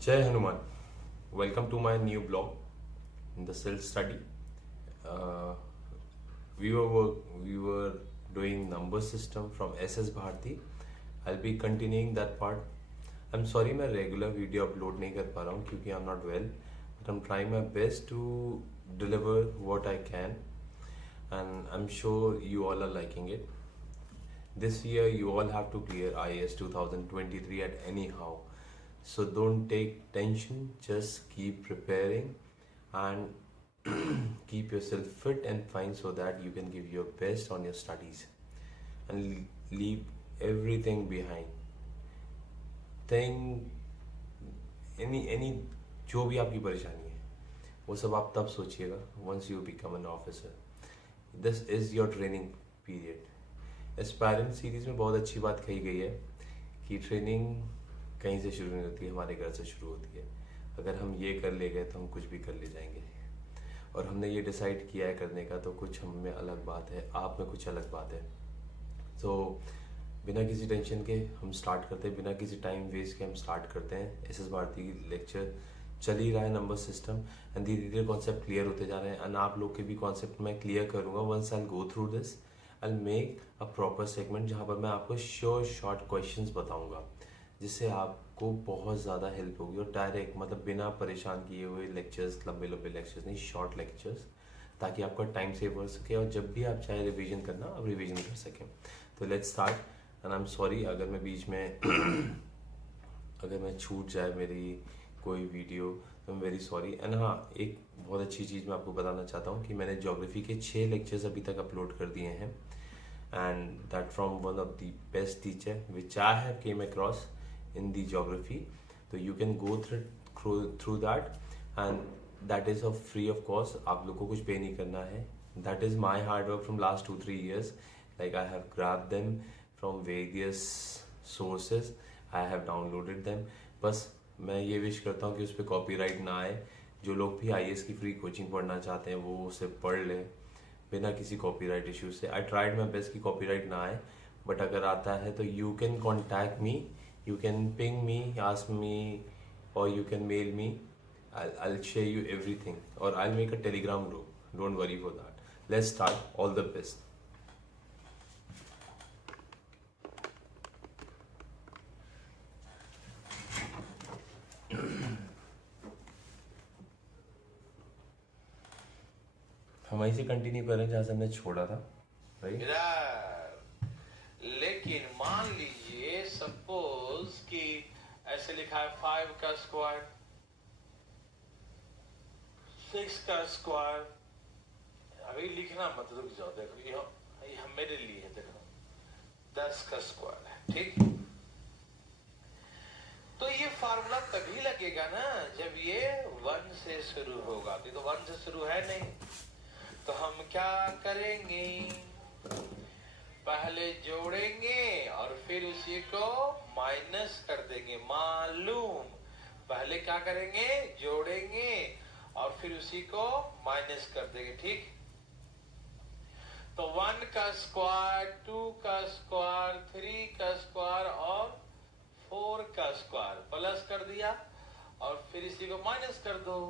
Jai Hanuman. Welcome to my new blog in the self study. Uh, we were doing number system from SS Bharti. I'll be continuing that part. I'm sorry मैं regular video upload नहीं कर पा रहा हूँ क्योंकि I'm not well, but I'm trying my best to deliver what I can, and I'm sure you all are liking it. This year you all have to clear IAS 2023 at anyhow. So don't take tension, just keep preparing and keep yourself fit and fine so that you can give your best on your studies and leave everything behind. Think any जो भी आपकी परेशानी है वो सब आप तब सोचिएगा once you become an officer. This is your training period. Aspirant series में बहुत अच्छी बात कही गई है कि ट्रेनिंग कहीं से शुरू नहीं होती है, हमारे घर से शुरू होती है. अगर हम ये कर ले गए तो हम कुछ भी कर ले जाएंगे, और हमने ये डिसाइड किया है करने का तो कुछ हम में अलग बात है, आप में कुछ अलग बात है. तो बिना किसी टेंशन के हम स्टार्ट करते हैं, बिना किसी टाइम वेस्ट के हम स्टार्ट करते हैं. एस एस भारती की लेक्चर चल ही रहा है नंबर सिस्टम, एंड धीरे धीरे कॉन्सेप्ट क्लियर होते जा रहे हैं. एंड आप लोग के भी कॉन्सेप्ट मैं क्लियर करूँगा. Once I go through this I make a proper segment जहाँ पर मैं आपको शॉर्ट क्वेश्चंस बताऊंगा, जिससे आपको बहुत ज़्यादा हेल्प होगी. और डायरेक्ट मतलब बिना परेशान किए हुए लेक्चर्स, लंबे लंबे लेक्चर्स नहीं, शॉर्ट लेक्चर्स, ताकि आपका टाइम सेव हो सके और जब भी आप चाहे रिवीजन करना आप रिवीजन कर सकें. तो let's start. And I am sorry अगर मैं बीच में अगर मैं छूट जाए मेरी कोई वीडियो तो मैं वेरी सॉरी. एंड हाँ, एक बहुत अच्छी चीज़ मैं आपको बताना चाहता हूँ कि मैंने ज्योग्राफी के 6 लेक्चर्स अभी तक अपलोड कर दिए हैं, and that from one of the best teacher which I have came across in the geography. So you can go through that, and that is of free of course. आप लोग को कुछ पे नहीं करना है. That is my hard work from last 2-3 years. Like I have grabbed them from various sources. I have downloaded them. बस मैं ये विश करता हूँ कि उस पर कॉपीराइट ना आए. जो लोग भी IAS की फ्री कोचिंग पढ़ना चाहते हैं वो उसे पढ़ लें बिना किसी कॉपीराइट इश्यू से. आई ट्राइड माई बेस्ट कि कॉपीराइट ना आए, बट अगर आता है तो you can contact me. You can ping me, ask me, or you can mail me. I'll share you everything, or I'll make a Telegram group. Don't worry for that. Let's start. All the best. हम ऐसे continue करें जहाँ से हमने छोड़ा था, right? लेकिन मान लीजिए सपोज कि ऐसे लिखा है 5 का स्क्वायर, 6 का स्क्वायर. अभी लिखना मत, रुक जाओ. देखो ये हम मेरे लिए है. देखो 10 का स्क्वायर है, ठीक. तो ये फार्मूला तभी लगेगा ना जब ये 1 से शुरू होगा. तो 1 से शुरू है नहीं, तो हम क्या करेंगे, पहले जोड़ेंगे और फिर उसी को माइनस कर देंगे. मालूम, पहले क्या करेंगे, जोड़ेंगे और फिर उसी को माइनस कर देंगे, ठीक. तो 1 का स्क्वायर, 2 का स्क्वायर, 3 का स्क्वायर और 4 का स्क्वायर प्लस कर दिया और फिर इसी को माइनस कर दो.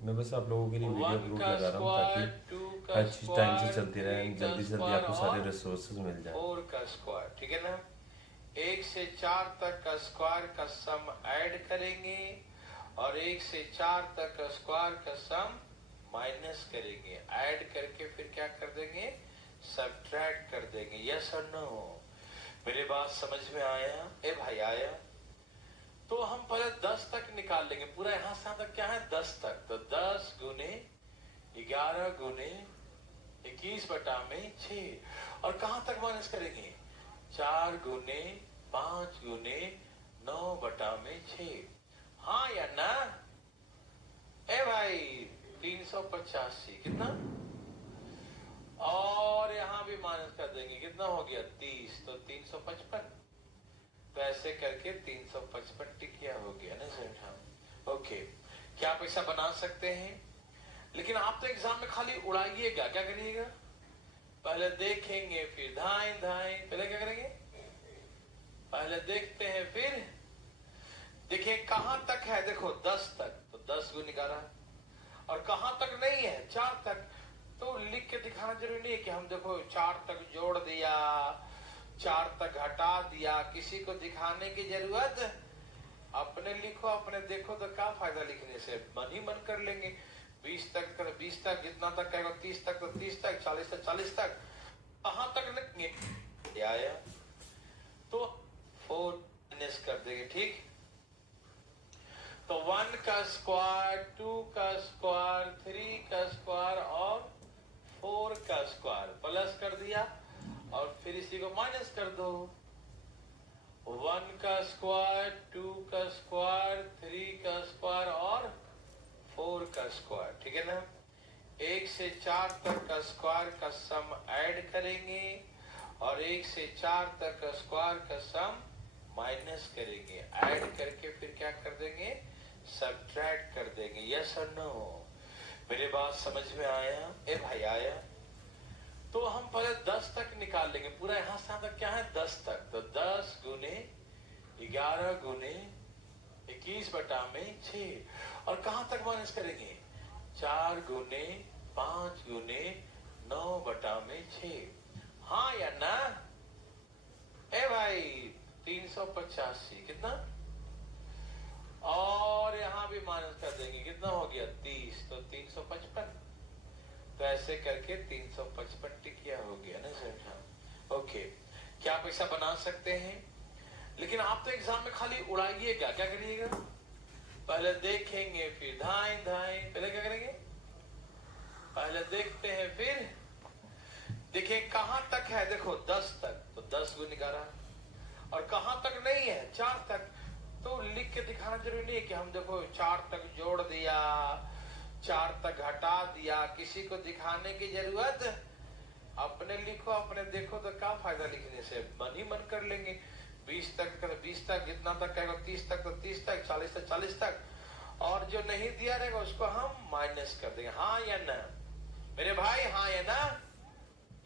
मैं बस आप लोगों के लिए वीडियो ग्रुप लगा रहा हूँ ताकि हर चीज टाइम से चलती रहे, जल्दी से जल्दी आपको सारे रिसोर्सेज मिल जाए. 4 का स्क्वायर, ठीक है ना. 1 से 4 तक का स्क्वायर का सम ऐड करेंगे और 1 से 4 तक का स्क्वायर का सम माइनस करेंगे. ऐड करके फिर क्या कर देंगे, सब्ट्रैक्ट कर देंगे. यस और नो, मेरी बात समझ में आया? ए भाई आया? तो हम पहले 10 तक निकाल लेंगे. पूरा यहां से तक क्या है, 10 तक. तो 10 गुने 11 गुने 21/6. और कहां तक माइनस करेंगे, 4 गुने 5 गुने 9/6. हाँ या ना? ए भाई 385 कितना, और यहां भी माइनस कर देंगे. कितना हो गया, 30. तो 355. तो ऐसे करके 355 टिकिया हो गया ना सर. ओके, क्या आप ऐसा बना सकते हैं? लेकिन आप तो एग्जाम में खाली उड़ाइएगा. क्या करिएगा, पहले देखेंगे फिर धाएं धाएं. पहले क्या करेंगे, पहले देखते हैं फिर देखिए कहां तक है, देखो 10 तक, तो 10 गुने 11, और कहां तक नहीं है 4 तक, तो लिख के दिखाना जरूरी नहीं है कि हम देखो 4 तक जोड़ दिया, 4 तक घटा दिया, किसी को दिखाने की जरूरत, अपने लिखो अपने देखो, तो क्या फायदा लिखने से, मन ही मन कर लेंगे। 20 तक 20 तक, जितना तक कहेगा 30 तक तो 30 तक, 40 तक 40 तक, कहां तक लिखेंगे आया, तो 4 माइनस कर देंगे, ठीक। तो 1 का स्क्वायर, 2 का स्क्वायर, 3 का स्क्वायर और 4 का स्क्वायर प्लस कर दिया, और फिर इसी को माइनस कर दो। 1 का स्क्वायर, 2 का स्क्वायर, 3 का स्क्वायर और 4 का स्क्वायर, ठीक है ना। 1 से 4 तक का स्क्वायर का सम ऐड करेंगे, और 1 से 4 तक का स्क्वायर का सम माइनस करेंगे। ऐड करके फिर क्या कर देंगे, सब्ट्रैक्ट कर देंगे। यस और नो, मेरे बात समझ में आया? ए भाई आया? तो हम पहले 10 तक निकाल लेंगे, पूरा यहां से यहां तक क्या है 10 तक, तो 10 गुने 11 गुने 21 बटा में 6, और कहां तक माइनस करेंगे, 4 गुने 5 गुने 9 बटा में 6, हाँ या ना? ए भाई 385, कितना, और यहां भी माइनस कर देंगे, कितना हो गया 30, तो 355, तो ऐसे करके 355 टिकिया हो गया ना सर। ओके, क्या आप ऐसा बना सकते हैं? लेकिन आप तो एग्जाम में खाली उड़ाइएगा, क्या करिएगा, पहले देखेंगे फिर धाएं धाएं, पहले क्या करेंगे, पहले देखते हैं फिर देखिए कहां तक है, देखो 10 तक, तो 10 गुने 11, और कहां तक नहीं है 4 तक, तो लिख के दिखाना जरूरी नहीं है कि हम देखो 4 तक जोड़ दिया, 4 तक घटा दिया, किसी को दिखाने की जरूरत, अपने लिखो अपने देखो, तो क्या फायदा लिखने से, मन ही मन कर लेंगे। 20 तक 20 तक, जितना तक कहेगा 30 तक तो 30 तक, 40 तक 40 तक, और जो नहीं दिया रहेगा उसको हम माइनस कर देंगे। हाँ या ना मेरे भाई, हाँ या ना,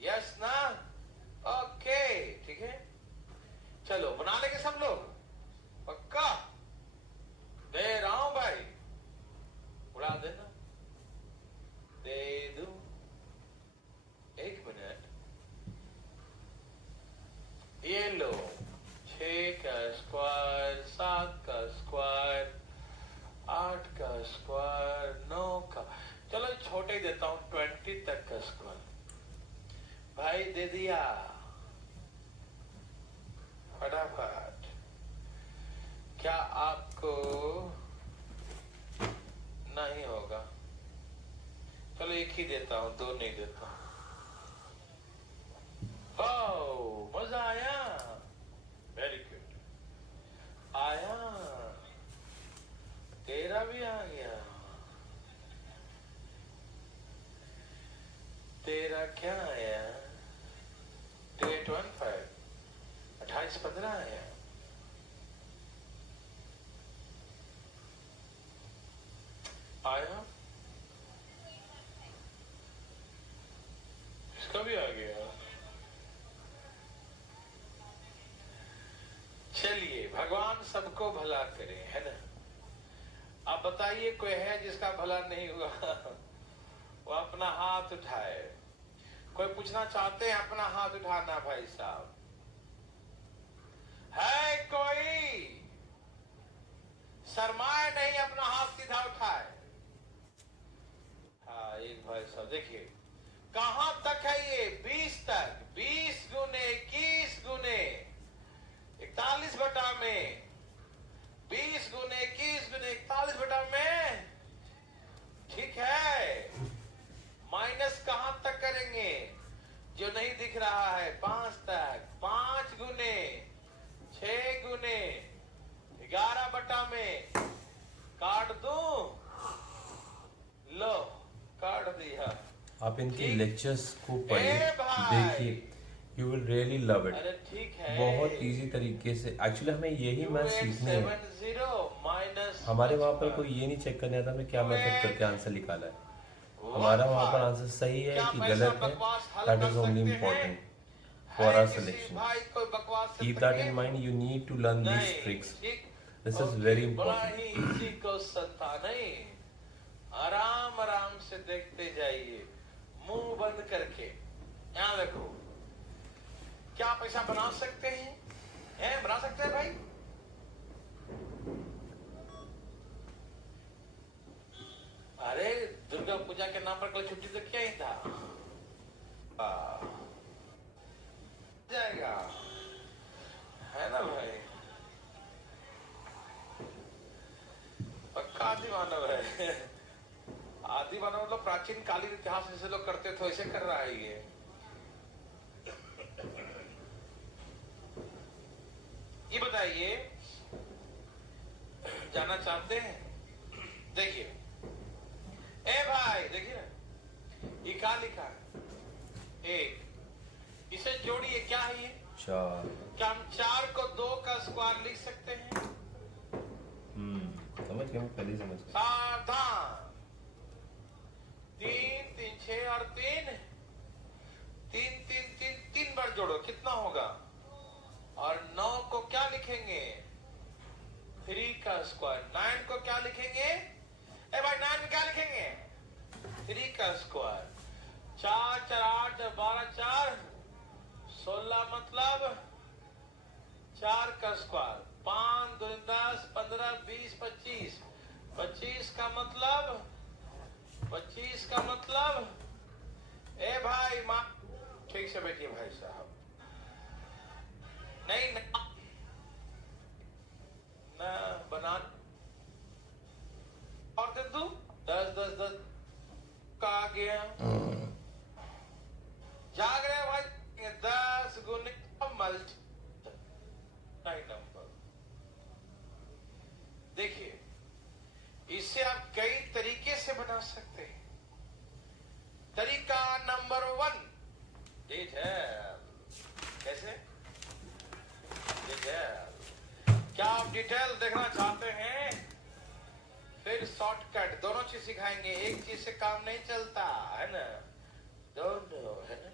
यस ना, ओके ठीक है। चलो बना लेंगे सब लोग, पक्का दे रहा हूं भाई, उड़ा देना, दे दू, 1 मिनट, ये लो 6 का स्क्वायर, 7 का स्क्वायर, 8 का स्क्वायर, 9 का, चलो छोटे देता हूं 20 तक का स्क्वायर, भाई दे दिया फटाफट। क्या आपको नहीं होगा, चलो 1 ही देता हूं, 2 नहीं देता हूं। ओह मजा आया, वेरी गुड, आया, तेरा भी आ गया, तेरा क्या आया, 2815, 2815 आया, आया, इसका भी आ गया। चलिए भगवान सबको भला करे, है ना। आप बताइए कोई है जिसका भला नहीं हुआ, वो अपना हाथ उठाए। कोई पूछना चाहते हैं, अपना हाथ उठाना भाई साहब, है कोई, शर्माए नहीं, अपना हाथ सीधा उठाए। हाँ एक भाई साहब, देखिए कहां तक है ये, 20 तक, 20 गुने 21 गुने 41 बटा में, 20 गुने 21 गुने 41 बटा में, ठीक है। माइनस कहां तक करेंगे, जो नहीं दिख रहा है 5 तक, 5 गुने 6 गुने 11 बटा में, काट दूं, लो काट दिया। आप इनके लेक्चर्स को पढ़िए, देखिए, you will really love it. अरे ठीक है, बहुत इजी तरीके से, एक्चुअली हमें यही मैथ सीखने है। हमारे वहाँ पर कोई ये नहीं चेक करने आता हमें क्या मेथड करके आंसर निकाला है, हमारा वहाँ पर आंसर सही है कि गलत है, that is only important for our selection. Keep that in mind, you need to learn these tricks This is very बड़ा important. ही इजी क्वेश्चन था नहीं, आराम आराम से देखते जाइए, मुंह बंद करके। यहाँ देखो, क्या पैसा बना सकते हैं? बना सकते हैं भाई? अरे दुर्गा पूजा के नाम पर कल छुट्टी तो क्या ही था। जाएगा है ना भाई, पक्का आदि मानव है। आदि मानव मतलब प्राचीन कालीन इतिहास जैसे लोग करते थे वैसे कर रहा है ये। बताइए, जाना चाहते हैं? देखिए ए भाई, देखिए ना, ये क्या लिखा है? एक, इसे जोड़िए, क्या है ये? 4। क्या हम 4 को 2 का स्क्वायर लिख सकते हैं? समझ गया, पहले समझ गया। सावधान, 3 3 6 और 3 3 3 3 3 बार जोड़ो, कितना होगा? और 9 को क्या लिखेंगे? 3 का स्क्वायर। 9 को क्या लिखेंगे? ए भाई 9 में क्या लिखेंगे? 3 का स्क्वायर। 4 4 8 12 4 16 मतलब 4 का स्क्वायर। 5 2 10 15 20 25 25 का मतलब 25 का मतलब ए भाई माँ, ठीक से बैठिए भाई साहब। नहीं न बना और दे दू 10 10 10 का आ गया। जाग रहे भाई, 10 गुने मल्टीप्लाई नंबर। देखिए, इसे आप कई तरीके से बना सकते हैं। तरीका नंबर 1, डिटेल। कैसे? डिटेल। क्या आप डिटेल देखना चाहते हैं? फिर शॉर्टकट, दोनों चीज सिखाएंगे। एक चीज से काम नहीं चलता है ना, दोनों है ना।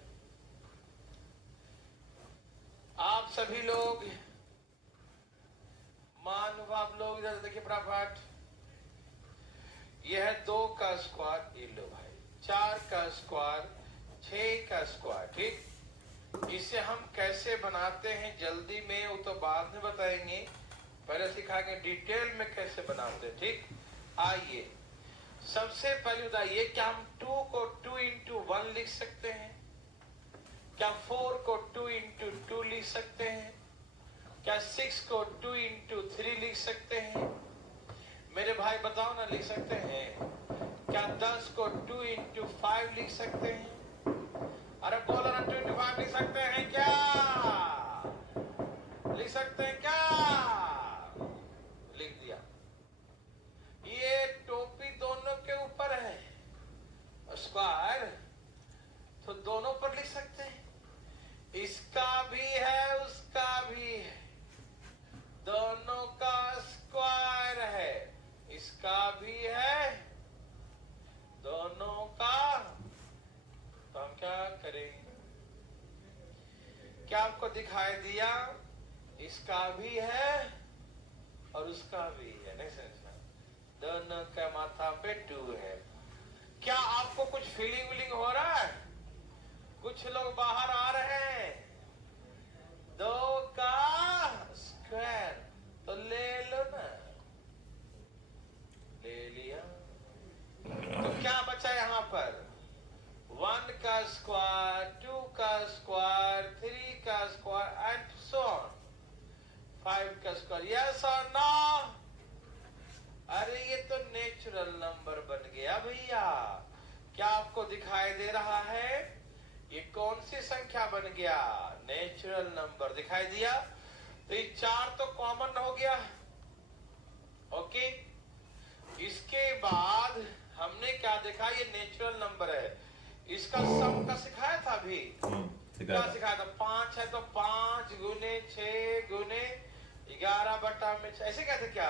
आप सभी लोग महानुभाव लोग इधर देखिए फटाफट। यह है 2 का स्क्वायर, ये लो भाई, 4 का स्क्वायर, 6 का स्क्वायर, ठीक। इसे हम कैसे बनाते हैं जल्दी में, वो तो बाद में बताएंगे, पहले सिखाएंगे डिटेल में कैसे बनाते हैं, ठीक। आइए सबसे पहले बताइए, क्या हम 2 को 2 into 1 लिख सकते हैं? क्या 4 को 2 into 2 लिख सकते हैं? क्या 6 को 2 into 3 लिख सकते हैं? मेरे भाई बताओ ना, लिख सकते हैं? क्या 10 को 2 into 5 लिख सकते हैं? अरे बोलो ना, 2 into 5 लिख सकते हैं क्या? लिख सकते हैं क्या? लिख दिया। ये टोपी दोनों के ऊपर है, स्क्वायर तो दोनों पर लिख सकते हैं। इसका भी है, उसका भी है, दोनों का स्क्वायर है। इसका भी है, दोनों का। तो हम क्या करें? क्या आपको दिखाई दिया? इसका भी है और उसका भी है, नहीं समझना? दोनों का माथा पे 2 है। क्या आपको कुछ फीलिंग हो रहा है? कुछ लोग बाहर आ रहे हैं। 2 का स्क्वायर तो ले लो ना, ले लिया। तो क्या बचा यहाँ पर? 1 का स्क्वायर, 2 का स्क्वायर, 3 का स्क्वायर एंड सो ऑन, 5 का स्क्वायर। यस और नो? अरे ये तो नेचुरल नंबर बन गया भैया। क्या आपको दिखाई दे रहा है? ये कौन सी संख्या बन गया? नेचुरल नंबर दिखाई दिया। तो ये 4 तो कॉमन हो गया, ओके। इसके बाद हमने क्या देखा? ये नेचुरल नंबर है, इसका सम का सिखाया था अभी। क्या सिखाया था? 5 है तो 5 गुने 6 गुने 11/6, ऐसे कहते क्या?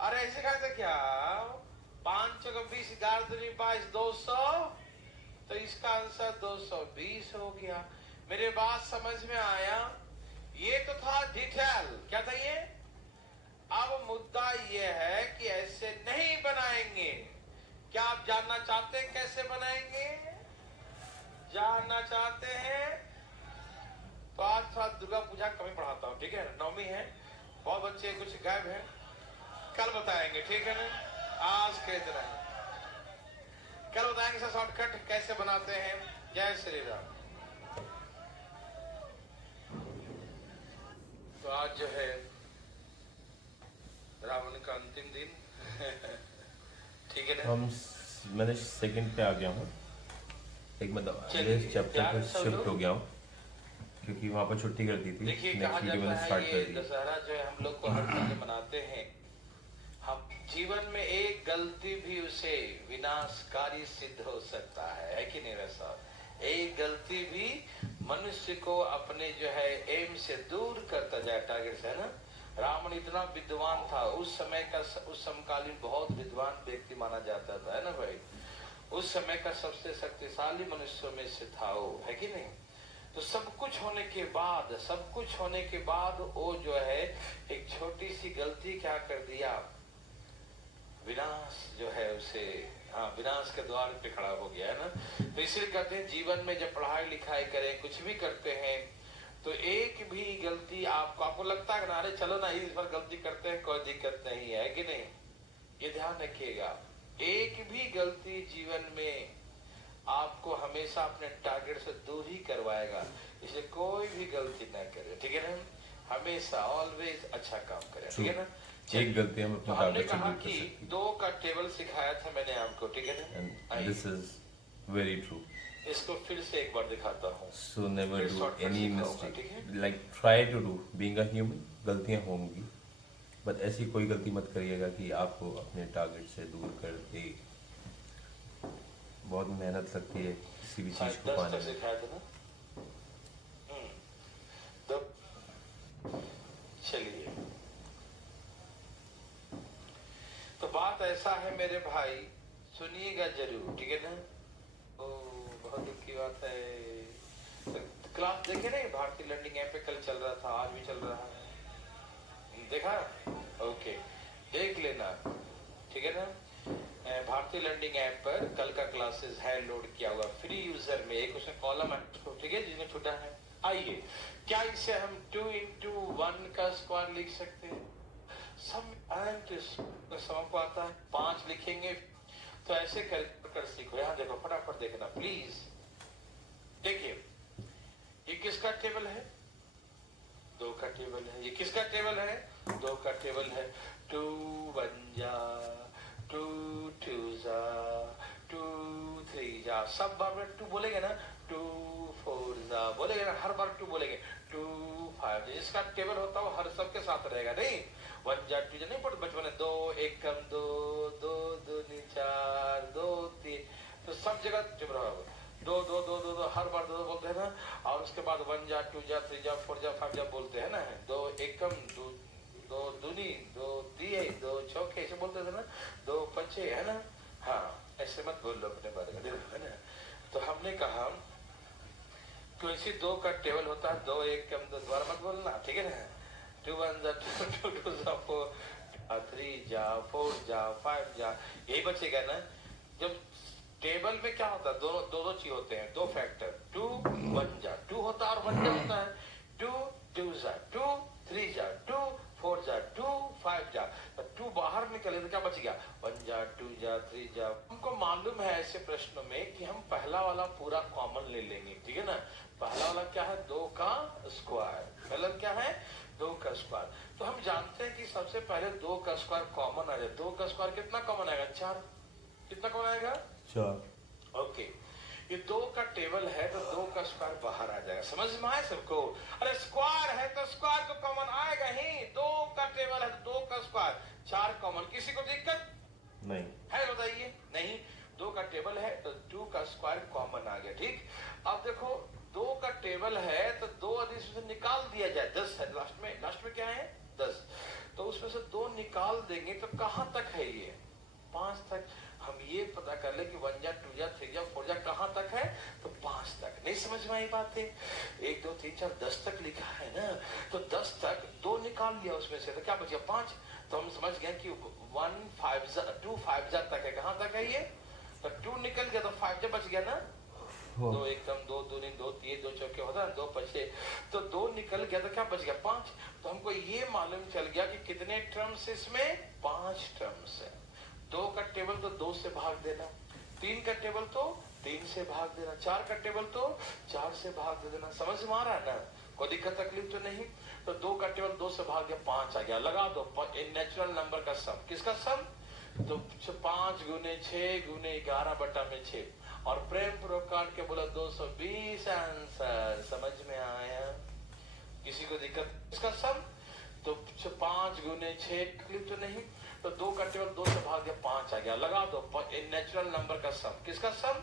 अरे ऐसे कहते क्या? 5 चौका 20, 11 दूनी 22, 200। तो इसका आंसर 220 हो गया। मेरे बात समझ में आया? ये तो था डिटेल। क्या था ये? अब मुद्दा ये है कि ऐसे नहीं बनाएंगे। क्या आप जानना चाहते हैं कैसे बनाएंगे? जानना चाहते हैं तो आज थोड़ा दुर्गा पूजा कमी पढ़ाता हूँ, ठीक है? नवमी है, बहुत बच्चे कुछ गायब हैं, कल बताएंगे, ठीक है ना? आज के दिन कल बताएंगे सर शॉर्टकट कैसे बनाते हैं। जय श्री राम। तो आज जो है रावण का अंतिम दिन ठीक है ना? मैंने सेकंड पे आ गया हूँ, एक मतलब चैप्टर पे शिफ्ट हो गया हूँ क्योंकि वहाँ पर छुट्टी कर दी थी। देखिए कहा जाता है ये दशहरा जो है हम लोग को हर साल मनाते हैं। हम जीवन में एक गलती भी उसे विनाशकारी सिद्ध हो सकता है कि नहीं? वैसा एक गलती भी मनुष्य को अपने जो है एम से दूर करता जाए, टारगेट से, है ना? रावण इतना विद्वान था, उस समय का, उस समकालीन बहुत विद्वान व्यक्ति माना जाता था, है ना भाई? उस समय का सबसे शक्तिशाली मनुष्यों में से था वो, है कि नहीं? तो सब कुछ होने के बाद वो जो है एक छोटी सी गलती क्या कर दिया, विनाश जो है उसे, हाँ, विनाश के द्वार पे खड़ा हो गया, है ना? तो इसलिए कहते हैं जीवन में जब पढ़ाई लिखाई करें, कुछ भी करते हैं, तो एक भी गलती आपको लगता है ना, अरे चलो ना इस बार गलती करते हैं, कोई दिक्कत नहीं है कि नहीं? ये ध्यान रखिएगा, एक भी गलती जीवन में आपको हमेशा अपने टारगेट से दूर ही करवाएगा। इसलिए कोई भी गलती ना करें, ठीक है ना? हमेशा ऑलवेज अच्छा काम करें, ठीक है ना? एक गलती हम अपने टारगेट से दूर कर सकते हैं। 2 का टेबल सिखाया था मैंने आपको, ठीक है ना? This is very true. इसको फिर से एक बार दिखाता हूँ। So never do any mistake. Like try to do. Being a human, गलतियाँ होंगी, but ऐसी कोई गलती मत करिएगा कि आपको अपने टारगेट से दूर कर दे। बहुत मेहनत लगती है किसी भी चीज को पाने में। चलिए, तो बात ऐसा है मेरे भाई, सुनिएगा जरूर, ठीक है ना? बहुत दुख की बात है। तो क्लास देखे नहीं, भारतीय लर्निंग ऐप पे कल चल रहा था, आज भी चल रहा है, देखा? ओके, देख लेना, ठीक है ना? भारतीय लर्निंग ऐप पर कल का क्लासेस है लोड किया हुआ, फ्री यूजर में एक उसमें कॉलम है, ठीक है, जिसमें छूटा है। आइए, क्या इसे हम 2 into 1 का स्क्वायर लिख सकते हैं? समझ को आता है, 5 लिखेंगे, तो ऐसे कर सीखो। यहाँ देखो, फटाफट देखना प्लीज। देखिए, ये किसका टेबल है? 2 का टेबल है। ये किसका टेबल है? 2 का टेबल है। 2 1 जा, 2 2 जा, 2 3 जा, सब बार 2 बोलेंगे ना? 2 4 जा बोलेंगे ना? हर बार 2 बोलेंगे। 2 5, जिसका टेबल होता है वो हर सबके साथ रहेगा, नहीं 1 जा 2 जा नहीं पढ़ते बचपन में, 2 1 कम 2 2 2 4 2 3, तो सब जगह चुप रहो। 2 2 2 2 2 हर बार 2 बोलते हैं ना, और उसके बाद 1 जा 2 जा 3 जा 4 जा 5 जा बोलते हैं ना। 2 1 कम 2 2 दूनी 2 3 2 चौके ऐसे बोलते थे ना, 2 5 है ना? हाँ, ऐसे मत बोल लो अपने बारे में, है ना? तो हमने कहा तो इसी 2 का टेबल होता है, 2 1 कम 2, दोबारा मत बोलना, ठीक है ना? 2 1 जा 2 2 जा 4 3 जा 4 जा 5 जा, यही बचेगा ना? जब टेबल में क्या होता है, दो चीज होते हैं, 2 फैक्टर, 2 1 जा 2 होता है और 1 जा होता है। 2 2 जा 2 3 जा 2 4 जा 2 5 जा, तो 2 बाहर निकले तो क्या बच गया? 1 जा 2 जा 3 जा। हमको मालूम है ऐसे प्रश्नों में कि हम पहला वाला पूरा कॉमन ले लेंगे, ठीक है ना? पहला वाला क्या है? 2 का स्क्वायर। पहला क्या है? 2 का स्क्वायर। तो हम जानते हैं कि सबसे पहले 2 का स्क्वायर कॉमन आ जाए। 2 का स्क्वायर कितना कॉमन आएगा? 4। कितना कॉमन आएगा? 4। ओके, ये 2 का टेबल है तो 2 का स्क्वायर बाहर आ जाएगा। समझ में आया सबको? अरे स्क्वायर है तो स्क्वायर तो कॉमन आएगा ही। 2 का टेबल है तो 2 का स्क्वायर, 4 कॉमन। किसी को दिक्कत नहीं है? बताइए। नहीं, 2 का टेबल है तो 2 का स्क्वायर कॉमन आ गया, ठीक? अब देखो, 2 का टेबल है तो 2 अधिक से निकाल दिया जाए, 10 है लास्ट में क्या है? 10। तो उसमें से 2 निकाल देंगे तो कहां तक है? ये 5 तक। हम ये पता कर ले कि 1 जा 2 जा 3 जा 4 जा कहां तक है? तो 5 तक। नहीं समझ में आई बात है? 1 2 3 4 10 तक लिखा है ना, तो 10 तक 2 निकाल लिया उसमें से, तो क्या बच गया? 5। तो हम समझ गए कि 2 5 तक है। कहां तक है ये? तो 2 निकल गया तो 5 बच गया ना। दो एकदम 2 दूनी 2 3 2 चौके होता है 2 बचे, तो 2 निकल गया तो क्या बच गया? 5। तो हमको ये मालूम चल गया कि कितने टर्म्स इसमें? 5 टर्म्स है। 2 का टेबल तो 2 से भाग देना, 3 का टेबल तो 3 से भाग देना, 4 का टेबल तो 4 से भाग दे देना। समझ में आ रहा है ना? कोई दिक्कत तकलीफ तो नहीं। तो 2 का टेबल 2 से भाग गया, 5 आ गया। लगा दो नेचुरल नंबर का सम। किसका सम? तो 5 गुने 6 गुने 11 बटा में 6 और प्रेम पूर्वक काट के बोला 220 आंसर। समझ में आया? किसी को दिक्कत? इसका सम तो 5 गुने 6 तकलीफ तो नहीं। तो 2 का टेबल 2 से भाग गया, 5 आ गया। लगा दो नेचुरल नंबर का सम। किसका सम?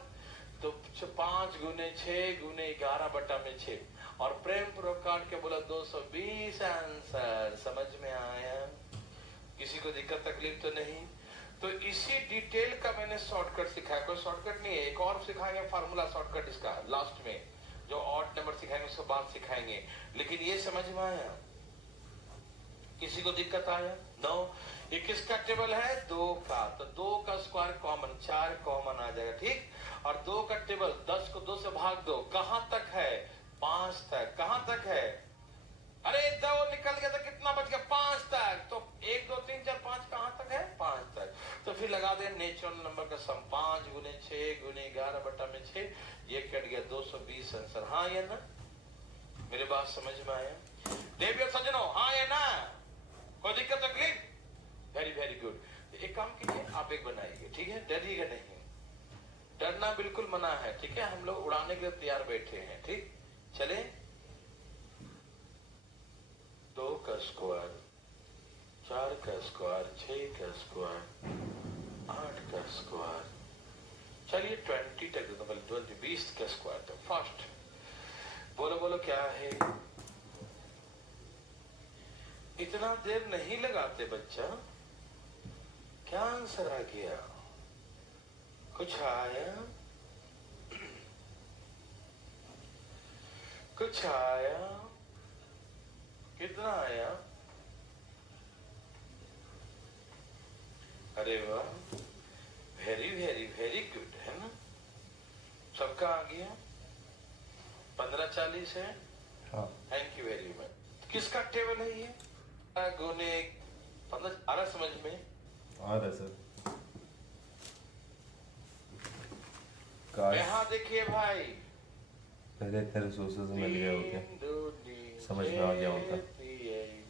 तो 5 गुने 6 गुने 11 बटा में 6 और प्रेम पूर्वक काट के बोला 220 आंसर। समझ में आया? किसी को दिक्कत तकलीफ तो नहीं? तो इसी डिटेल का मैंने शॉर्टकट सिखाया। कोई शॉर्टकट नहीं है, एक और सिखाएंगे फार्मूला शॉर्टकट इसका लास्ट में, जो ऑड नंबर सिखाएंगे उसके बाद सिखाएंगे। लेकिन ये समझ में आया? किसी को दिक्कत आया? नो। ये किसका टेबल है? 2 का। तो 2 का स्क्वायर कॉमन, 4 कॉमन आ जाएगा, ठीक। और 2 का टेबल 10 को 2 से भाग दो, कहां तक है? 5 तक। कहां तक है? अरे 2 निकल गया तो कितना बच गया? 5 तक। तो 1 2 3 4 5 कहां तक है? 5 तक। तो फिर लगा दे नेचुरल नंबर का सम। 5 गुने 6 गुने 11 बटा में 6, ये कट गया 220 आंसर। हाँ या ना? मेरी बात समझ में आया? देवियों सज्जनों, हाँ या ना? कोई दिक्कत तकलीफ? Very very good. एक काम कीजिए, आप एक बनाइए, ठीक है? डरिएगा नहीं, डरना बिल्कुल मना है, ठीक है? हम लोग उड़ाने के लिए तैयार बैठे हैं, ठीक? चले। 2 का स्क्वायर, 4 का स्क्वायर, 6 का स्क्वायर, 8 का स्क्वायर, चलिए 20 तक देता हूं, 20 का स्क्वायर। तो फर्स्ट बोलो बोलो क्या है? इतना देर नहीं लगाते बच्चा, क्या आंसर आ गया? कुछ आया? कुछ आया? कितना आया? अरे वाह, वेरी वेरी वेरी गुड, है ना? सबका आ गया? 15-40 है। हाँ, थैंक यू वेरी मच। किसका टेबल है ये? गुने 15 आ रहा समझ में? आ रहा सर। यहाँ देखिए भाई, पहले इतने रिसोर्सेज मिल गए होते, समझ में आ गया होता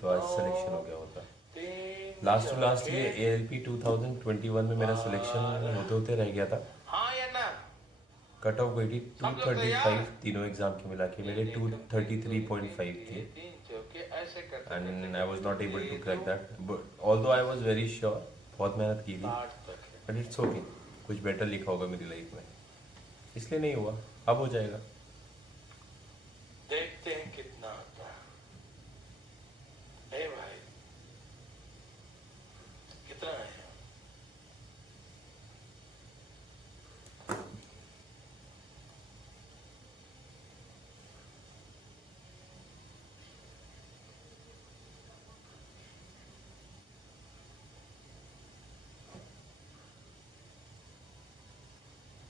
तो आज सिलेक्शन हो गया होता। लास्ट टू लास्ट ये ALP 2021 में मेरा सिलेक्शन होते होते रह गया था। हाँ या ना? कट ऑफ गई थी 235, तीनों एग्जाम के मिला के मेरे 233.5 थे and I was not able to crack that, but although I was very sure, बहुत मेहनत की थी, बट इट्स ओके, कुछ बेटर लिखा होगा मेरी लाइफ में, इसलिए नहीं हुआ, अब हो जाएगा। देखते हैं कितना आता है भाई, कितना है?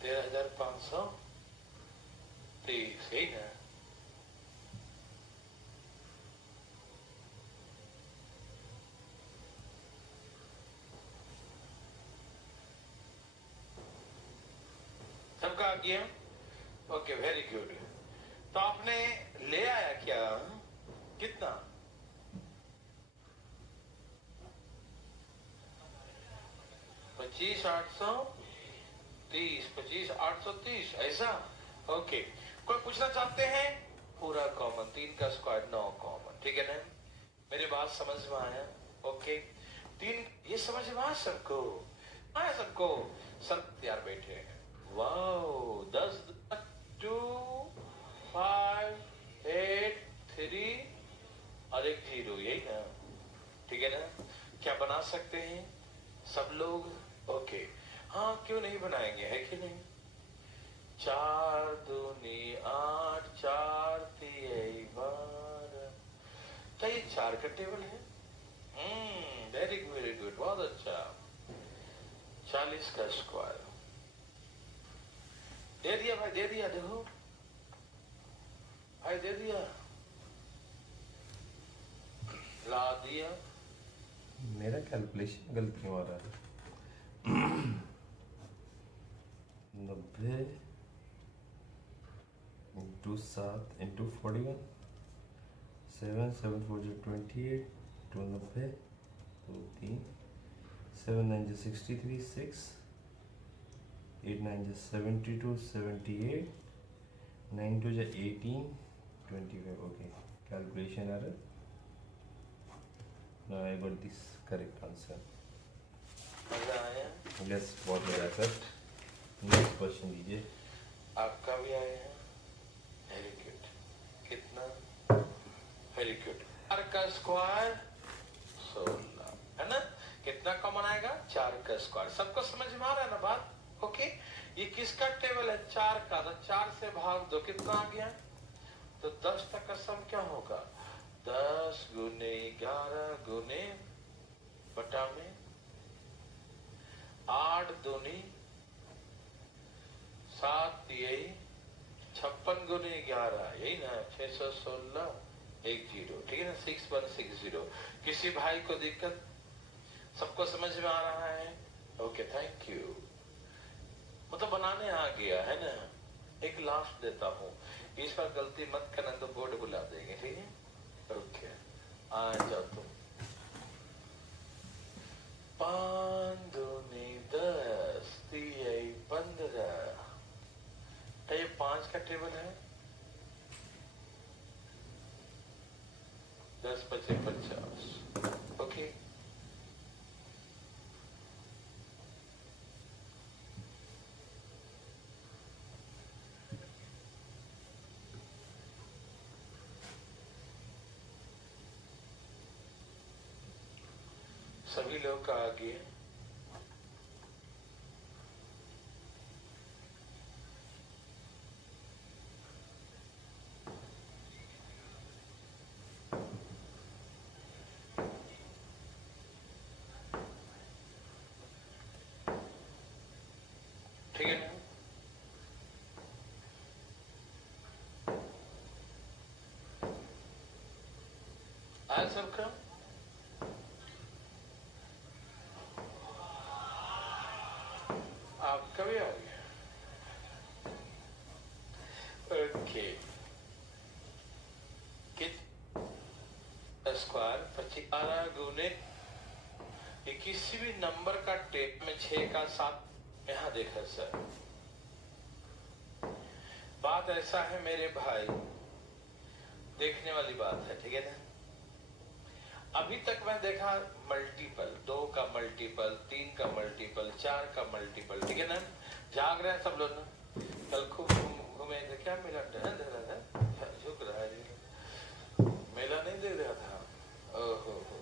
$13,530 सही ना? सबका आ गया? Okay very good. तो आपने ले आया क्या? कितना? 25,830, 25,830 ऐसा? ओके, कोई पूछना चाहते हैं? पूरा कॉमन, 3 का स्क्वायर 9 कॉमन, ठीक है ना? मेरी बात समझ में आया? ओके, 3 ये समझ में आया सबको? आया सबको? सब तैयार बैठे हैं। वाओ, 10 2 5 8 3 और एक 0, यही ना? ठीक है ना? क्या बना सकते हैं सब लोग? ओके, हाँ क्यों नहीं बनाएंगे, है कि नहीं? 4 दूनी 8, 4 3 12, क्या ये 4 का टेबल है? वेरी गुड, बहुत अच्छा। 40 का स्क्वायर दे दिया भाई, दे दिया, देखो भाई, दे दिया, ला दिया। मेरा कैलकुलेशन गलत क्यों आ रहा है? 90 into 7 into 41, 7 7 4 28, 2 90, 2 3, 7 9 63, 6, 8 9 72, 78, 9 2 18, 25. Okay, calculation error. Now I got this correct answer. मजा आया? Yes, what was accept. Next question दीजिए. आपका भी आया है? Very good. कितना? Very good. 4 का स्क्वायर 16 है ना? कितना कॉमन आएगा? 4 का स्क्वायर। सबको समझ में आ रहा है ना बात? ओके। ये किसका टेबल है? 4 का। तो 4 से भाग दो, कितना आ गया? तो 10 तक का सम क्या होगा? 10 गुने 11 गुने बटा में 8 दूनी 7, यही 56 गुने 11, यही ना 616 10, ठीक है ना? 6160। किसी भाई को दिक्कत? सबको समझ में आ रहा है? Okay, thank you. मतलब बनाने आ गया है ना? एक लास्ट देता हूँ, इस बार गलती मत करना तो बोर्ड बुला देंगे, ठीक है? ओके, आ जाओ तुम। 5 दूनी 10, 3 15। तो ये 5 का टेबल है। 10 बचे 50। ओके, सभी लोग का आगे ठीक है ना? आज सबका आपका भी आ गया। ओके, स्क्वायर 12 गुने ये किसी भी नंबर का टेप में 6 का 7। यहां देखा सर, बात ऐसा है मेरे भाई, देखने वाली बात है, ठीक है ना? अभी तक मैं देखा मल्टीपल, 2 का मल्टीपल, 3 का मल्टीपल, 4 का मल्टीपल, ठीक है ना? जाग रहे हैं सब लोग ना? कल खूब घूमे थे, क्या मिला? दे रहा था, झुक रहा है, मेला नहीं दे रहा था। ओहो हो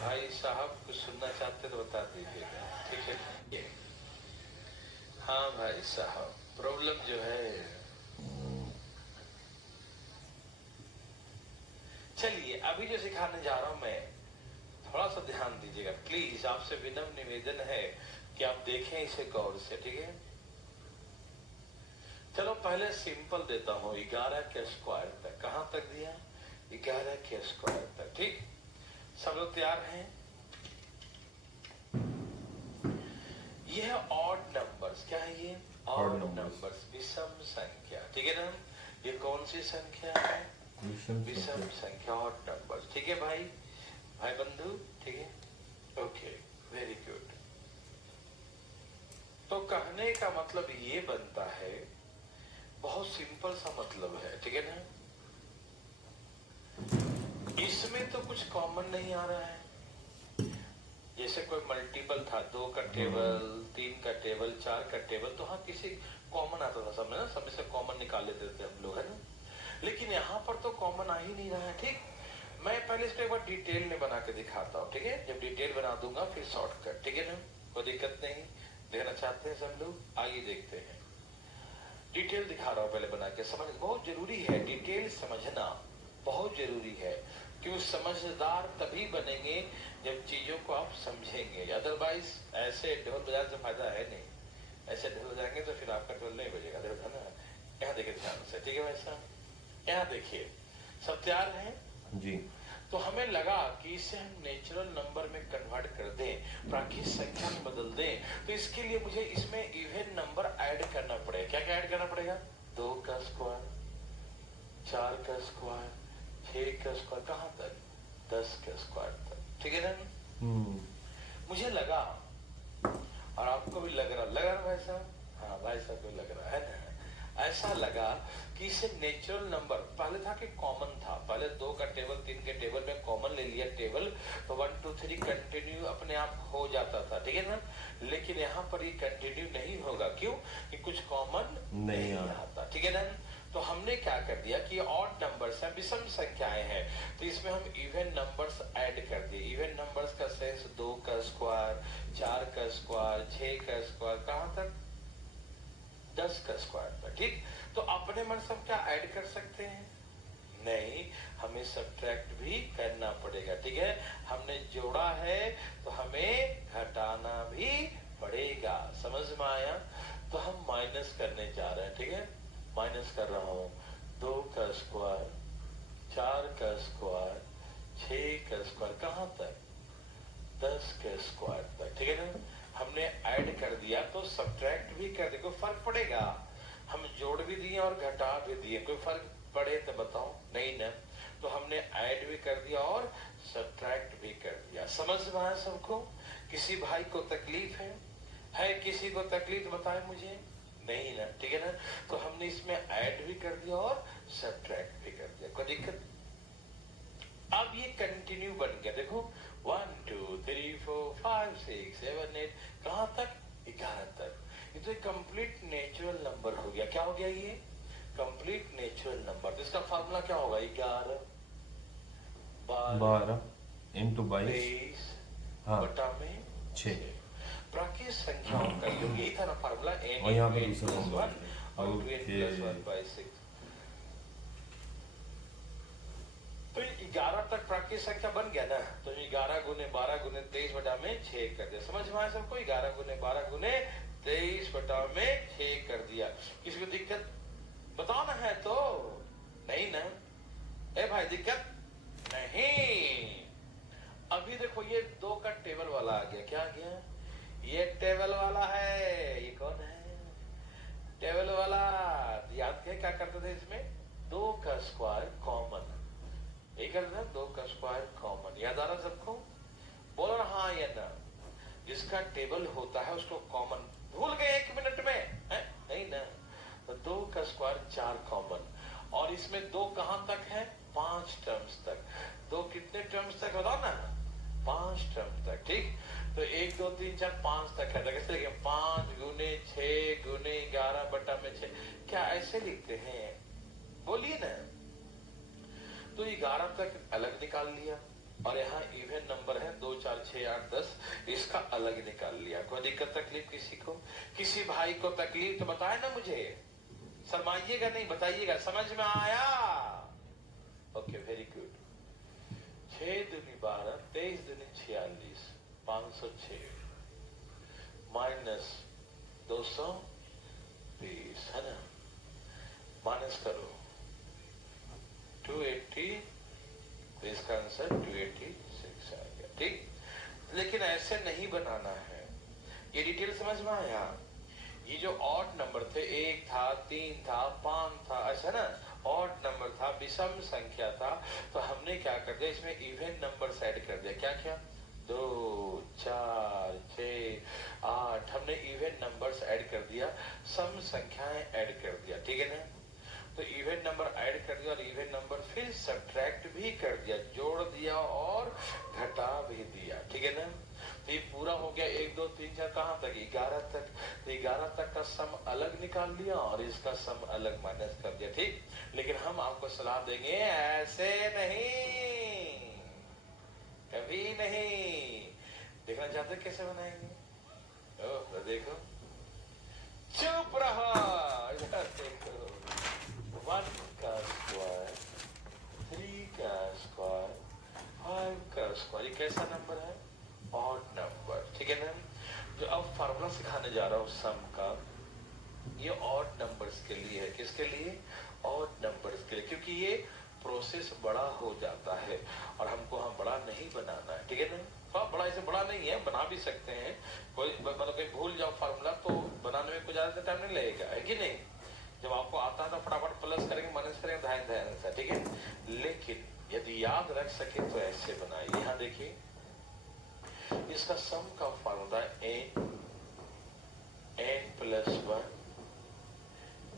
भाई साहब, कुछ सुनना चाहते तो बता दीजिएगा, ठीक है? ये हाँ भाई साहब, प्रॉब्लम जो है, चलिए अभी जो सिखाने जा रहा हूं मैं, थोड़ा सा ध्यान दीजिएगा प्लीज। आपसे विनम्र निवेदन है कि आप देखें इसे गौर से, ठीक है? चलो पहले सिंपल देता हूं, 11 के स्क्वायर तक। कहां तक दिया? 11 के स्क्वायर तक, ठीक? सब लोग तैयार हैं? यह ऑड नंबर्स, क्या है ये? ऑड नंबर्स, विषम संख्या, ठीक है ना? ये कौन सी संख्या है? विषम संख्या, ऑड नंबर्स, ठीक है भाई? भाई बंधु, ठीक है? Okay, very good. तो कहने का मतलब ये बनता है, बहुत सिंपल सा मतलब है, ठीक है ना? इसमें तो कुछ कॉमन नहीं आ रहा है। जैसे कोई मल्टीपल था, 2 का टेबल, 3 का टेबल, 4 का टेबल, तो हाँ किसी कॉमन आता था, सब में ना, सब में से कॉमन निकाल लेते थे हम लोग, है ना? लेकिन यहाँ पर तो कॉमन आ ही नहीं रहा है, ठीक? मैं पहले इसको एक बार डिटेल में बना के दिखाता हूँ, ठीक है? जब डिटेल बना दूंगा फिर शॉर्टकट, ठीक है ना? कोई दिक्कत नहीं। देखना चाहते हैं सब लोग? आइए देखते हैं। डिटेल दिखा रहा हूँ पहले बना के, समझ बहुत जरूरी है डिटेल समझना, बहुत जरूरी है, क्योंकि समझदार तभी बनेंगे जब चीजों को आप समझेंगे। अदरवाइज ऐसे ढोल बजाने से फायदा है नहीं, ऐसे ढोल बजाएंगे तो फिर आपका ढोल नहीं बजेगा। देखो ना, यहाँ देखिए ध्यान से, ठीक है भाई साहब, यहाँ देखिए, सब तैयार है जी। तो हमें लगा कि इसे हम नेचुरल नंबर में कन्वर्ट कर दें, प्राकृतिक संख्या में बदल दें, तो इसके लिए मुझे इसमें इवन नंबर ऐड करना पड़ेगा। क्या क्या ऐड करना पड़ेगा? 2 का स्क्वायर, 4 का स्क्वायर, 6 का स्क्वायर, कहाँ तक? 10 का स्क्वायर तक, ठीक है ना? मुझे लगा, और आपको भी लग रहा भाई साहब? हाँ भाई साहब को लग रहा है ना, ऐसा लगा कि इसे नेचुरल नंबर, पहले था कि कॉमन था, पहले 2 का टेबल 3 के टेबल में कॉमन ले लिया टेबल, तो 1 2 3 कंटिन्यू अपने आप हो जाता था, ठीक है ना? लेकिन यहाँ पर ये कंटिन्यू नहीं होगा, क्यों? कि कुछ कॉमन नहीं आता, ठीक है ना? तो हमने क्या कर दिया कि ऑड नंबर्स है, विषम संख्याएं हैं, तो इसमें हम इवन नंबर्स ऐड कर दिए। इवन नंबर्स का सेंस 2 का स्क्वायर, 4 का स्क्वायर, 6 का स्क्वायर, कहाँ तक? 10 का स्क्वायर पर, ठीक? तो अपने मन से हम क्या ऐड कर सकते हैं? नहीं, हमें सब्ट्रैक्ट भी करना पड़ेगा, ठीक है? हमने जोड़ा है तो हमें घटाना भी पड़ेगा, समझ में आया? तो हम माइनस करने जा रहे हैं, ठीक है? माइनस कर रहा हूं, 2 का स्क्वायर, 4 का स्क्वायर, 6 का स्क्वायर, कहाँ तक? 10 के स्क्वायर तक, ठीक है ना? हमने ऐड कर दिया तो सब्ट्रैक्ट भी कर दे, कोई फर्क पड़ेगा? हम जोड़ भी दिए और घटा भी दिए, कोई फर्क पड़े तो बताओ? नहीं ना? तो हमने ऐड भी कर दिया और सब्ट्रैक्ट भी कर दिया। समझ में आया सबको? किसी भाई को तकलीफ है किसी को तकलीफ बताए मुझे? नहीं ना, ठीक है ना? तो हमने इसमें ऐड भी कर दिया और सब्ट्रैक्ट भी कर दिया, कोई दिक्कत? अब ये कंटिन्यू बन गया, देखो 1 2 3 4 5 6 7 8, कहां तक? 11 तक। ये तो कंप्लीट नेचुरल नंबर हो गया। क्या हो गया ये? Complete natural number. तो इसका फार्मूला क्या होगा? 11 12 इंटू 22 बटा में 6। प्राकृतिक संख्याओं का योग, यही था ना फार्मूला, n और यहाँ पे n दूसरा plus 1 और 2n ओके। plus 1 by 6। तो 11 तक प्राकृतिक संख्या बन गया ना, तो 11 गुने 12 गुने 23 बटा में 6 कर दिया। समझ में आया सबको? 11 गुने 12 गुने 23 बटा में 6 कर दिया। किसी को दिक्कत बताओ ना, है तो नहीं ना? ए भाई दिक्कत नहीं। अभी देखो ये 2 का टेबल वाला आ गया। क्या आ गया? ये टेबल वाला है। ये कौन है? टेबल वाला। याद क्या करते थे इसमें? 2 का स्क्वायर कॉमन, एक 2 का स्क्वायर कॉमन। याद आ रहा सबको? बोलो ना हाँ या ना? जिसका टेबल होता है उसको कॉमन भूल गए 1 मिनट में है? नहीं ना? तो 2 का स्क्वायर 4 कॉमन, और इसमें 2 कहां तक है? 5 टर्म्स तक। 2 कितने टर्म्स तक बताओ ना? 5 टर्म्स तक, ठीक? तो 1 2 3 4 5 तक है। तो कैसे लिखें? 5 गुने 6 गुने 11 बटा में 6। क्या ऐसे लिखते हैं? बोलिए ना। तो 11 तक अलग निकाल लिया, और यहाँ इवन नंबर है 2 4 6 8 10, इसका अलग निकाल लिया। कोई दिक्कत तकलीफ किसी को? किसी भाई को तकलीफ तो बताए ना मुझे, शर्माइएगा नहीं, बताइएगा। समझ में आया? Okay, very good. 6 दूनी 12, 23 दूनी 46, 506 माइनस 220, है ना? माइनस करो 280, तो इसका आंसर 286 आ गया, ठीक? लेकिन ऐसे नहीं बनाना है। ये डिटेल समझ में आया? ये जो ऑड नंबर थे, 1 था, 3 था, 5 था, ऐसा ना, ऑड नंबर था, विषम संख्या था, तो हमने क्या कर दिया? इसमें इवन नंबर ऐड कर दिया। क्या क्या? 2 4 6 8, हमने इवन नंबर्स ऐड कर दिया, सम संख्याएं ऐड कर दिया, ठीक है ना? तो इवन नंबर ऐड कर दिया और इवन नंबर फिर सब्ट्रैक्ट भी कर दिया, जोड़ दिया और घटा भी दिया, ठीक है ना? तो ये पूरा हो गया। 1 2 3 4 कहां तक? 11 तक। तो 11 तक का सम अलग निकाल लिया और इसका सम अलग माइनस कर दिया, ठीक? लेकिन हम आपको सलाह देंगे, ऐसे नहीं, कभी नहीं। देखना चाहते कैसे बनाएंगे? तो देखो, चुप रहो, इधर देखो। 1 का स्क्वायर, 3 5 का स्क्वायर, ये कैसा नंबर है? ऑड नंबर, ठीक है ना। जो अब फार्मूला सिखाने जा रहा हूँ सम का, ये ऑड नंबर्स के लिए है। किसके लिए? ऑड नंबर्स के लिए, क्योंकि ये प्रोसेस बड़ा हो जाता है और हमको हम बड़ा नहीं बनाना है, ठीक है ना। तो बड़ा ऐसे बड़ा नहीं है, बना भी सकते हैं। कोई मतलब कहीं भूल जाओ फार्मूला तो बनाने में कुछ ज्यादा टाइम नहीं लगेगा, है कि नहीं। जब आपको आता है तो फटाफट प्लस करेंगे, माइनस करेंगे, ध्यान ध्यान से, ठीक है। लेकिन यदि याद रख सके तो ऐसे बनाइए। यहाँ देखिए, इसका सम का formula n plus 1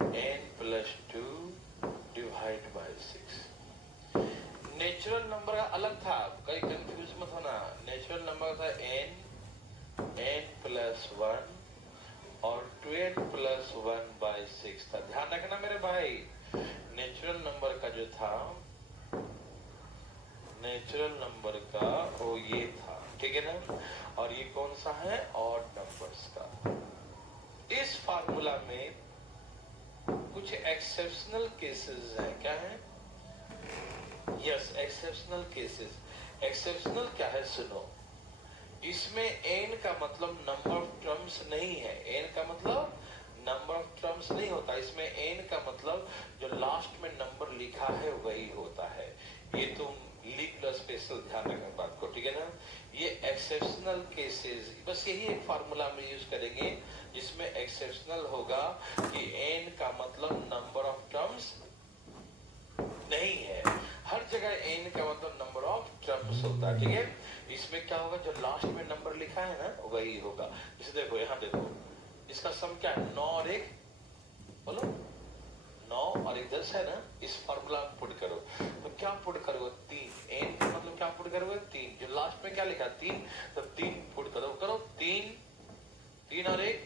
n plus 2 divide by 6। Natural number का अलग था, कहीं कंफ्यूज मत होना। नेचुरल नंबर था n प्लस 1 और 2n प्लस 1 बाय 6 था। ध्यान रखना मेरे भाई, नेचुरल नंबर का जो था, नेचुरल नंबर का वो ये था, ठीक है ना। और ये कौन सा है? ऑड नंबर्स का। इस फार्मूला में कुछ एक्सेप्शनल केसेस हैं। क्या है? Yes, exceptional cases. एक्सेप्शनल क्या है सुनो, इसमें n का मतलब नंबर ऑफ टर्म्स नहीं है। n का मतलब नंबर ऑफ टर्म्स नहीं होता, इसमें n का मतलब जो लास्ट में नंबर लिखा है वही होता है। ये तुम लिख लो, स्पेशल ध्यान रखना बात को, ठीक है ना। ये एक्सेप्शनल केसेस, बस यही एक फार्मूला में यूज करेंगे जिसमें एक्सेप्शनल होगा कि n का मतलब नंबर ऑफ टर्म्स नहीं है। हर जगह n का मतलब नंबर ऑफ टर्म्स होता है, ठीक है। इसमें क्या होगा, जो लास्ट में नंबर लिखा है ना वही होगा। जैसे देखो, यहाँ देखो, इसका सम क्या है? 9 और 1, बोलो 9 और 1 10 है ना। इस फॉर्मूला में पुट करो तो क्या पुट करोगे? 3। n का मतलब क्या पुट करोगे? 3। जो लास्ट में क्या लिखा? 3, तो 3 पुट करो। 3 और 1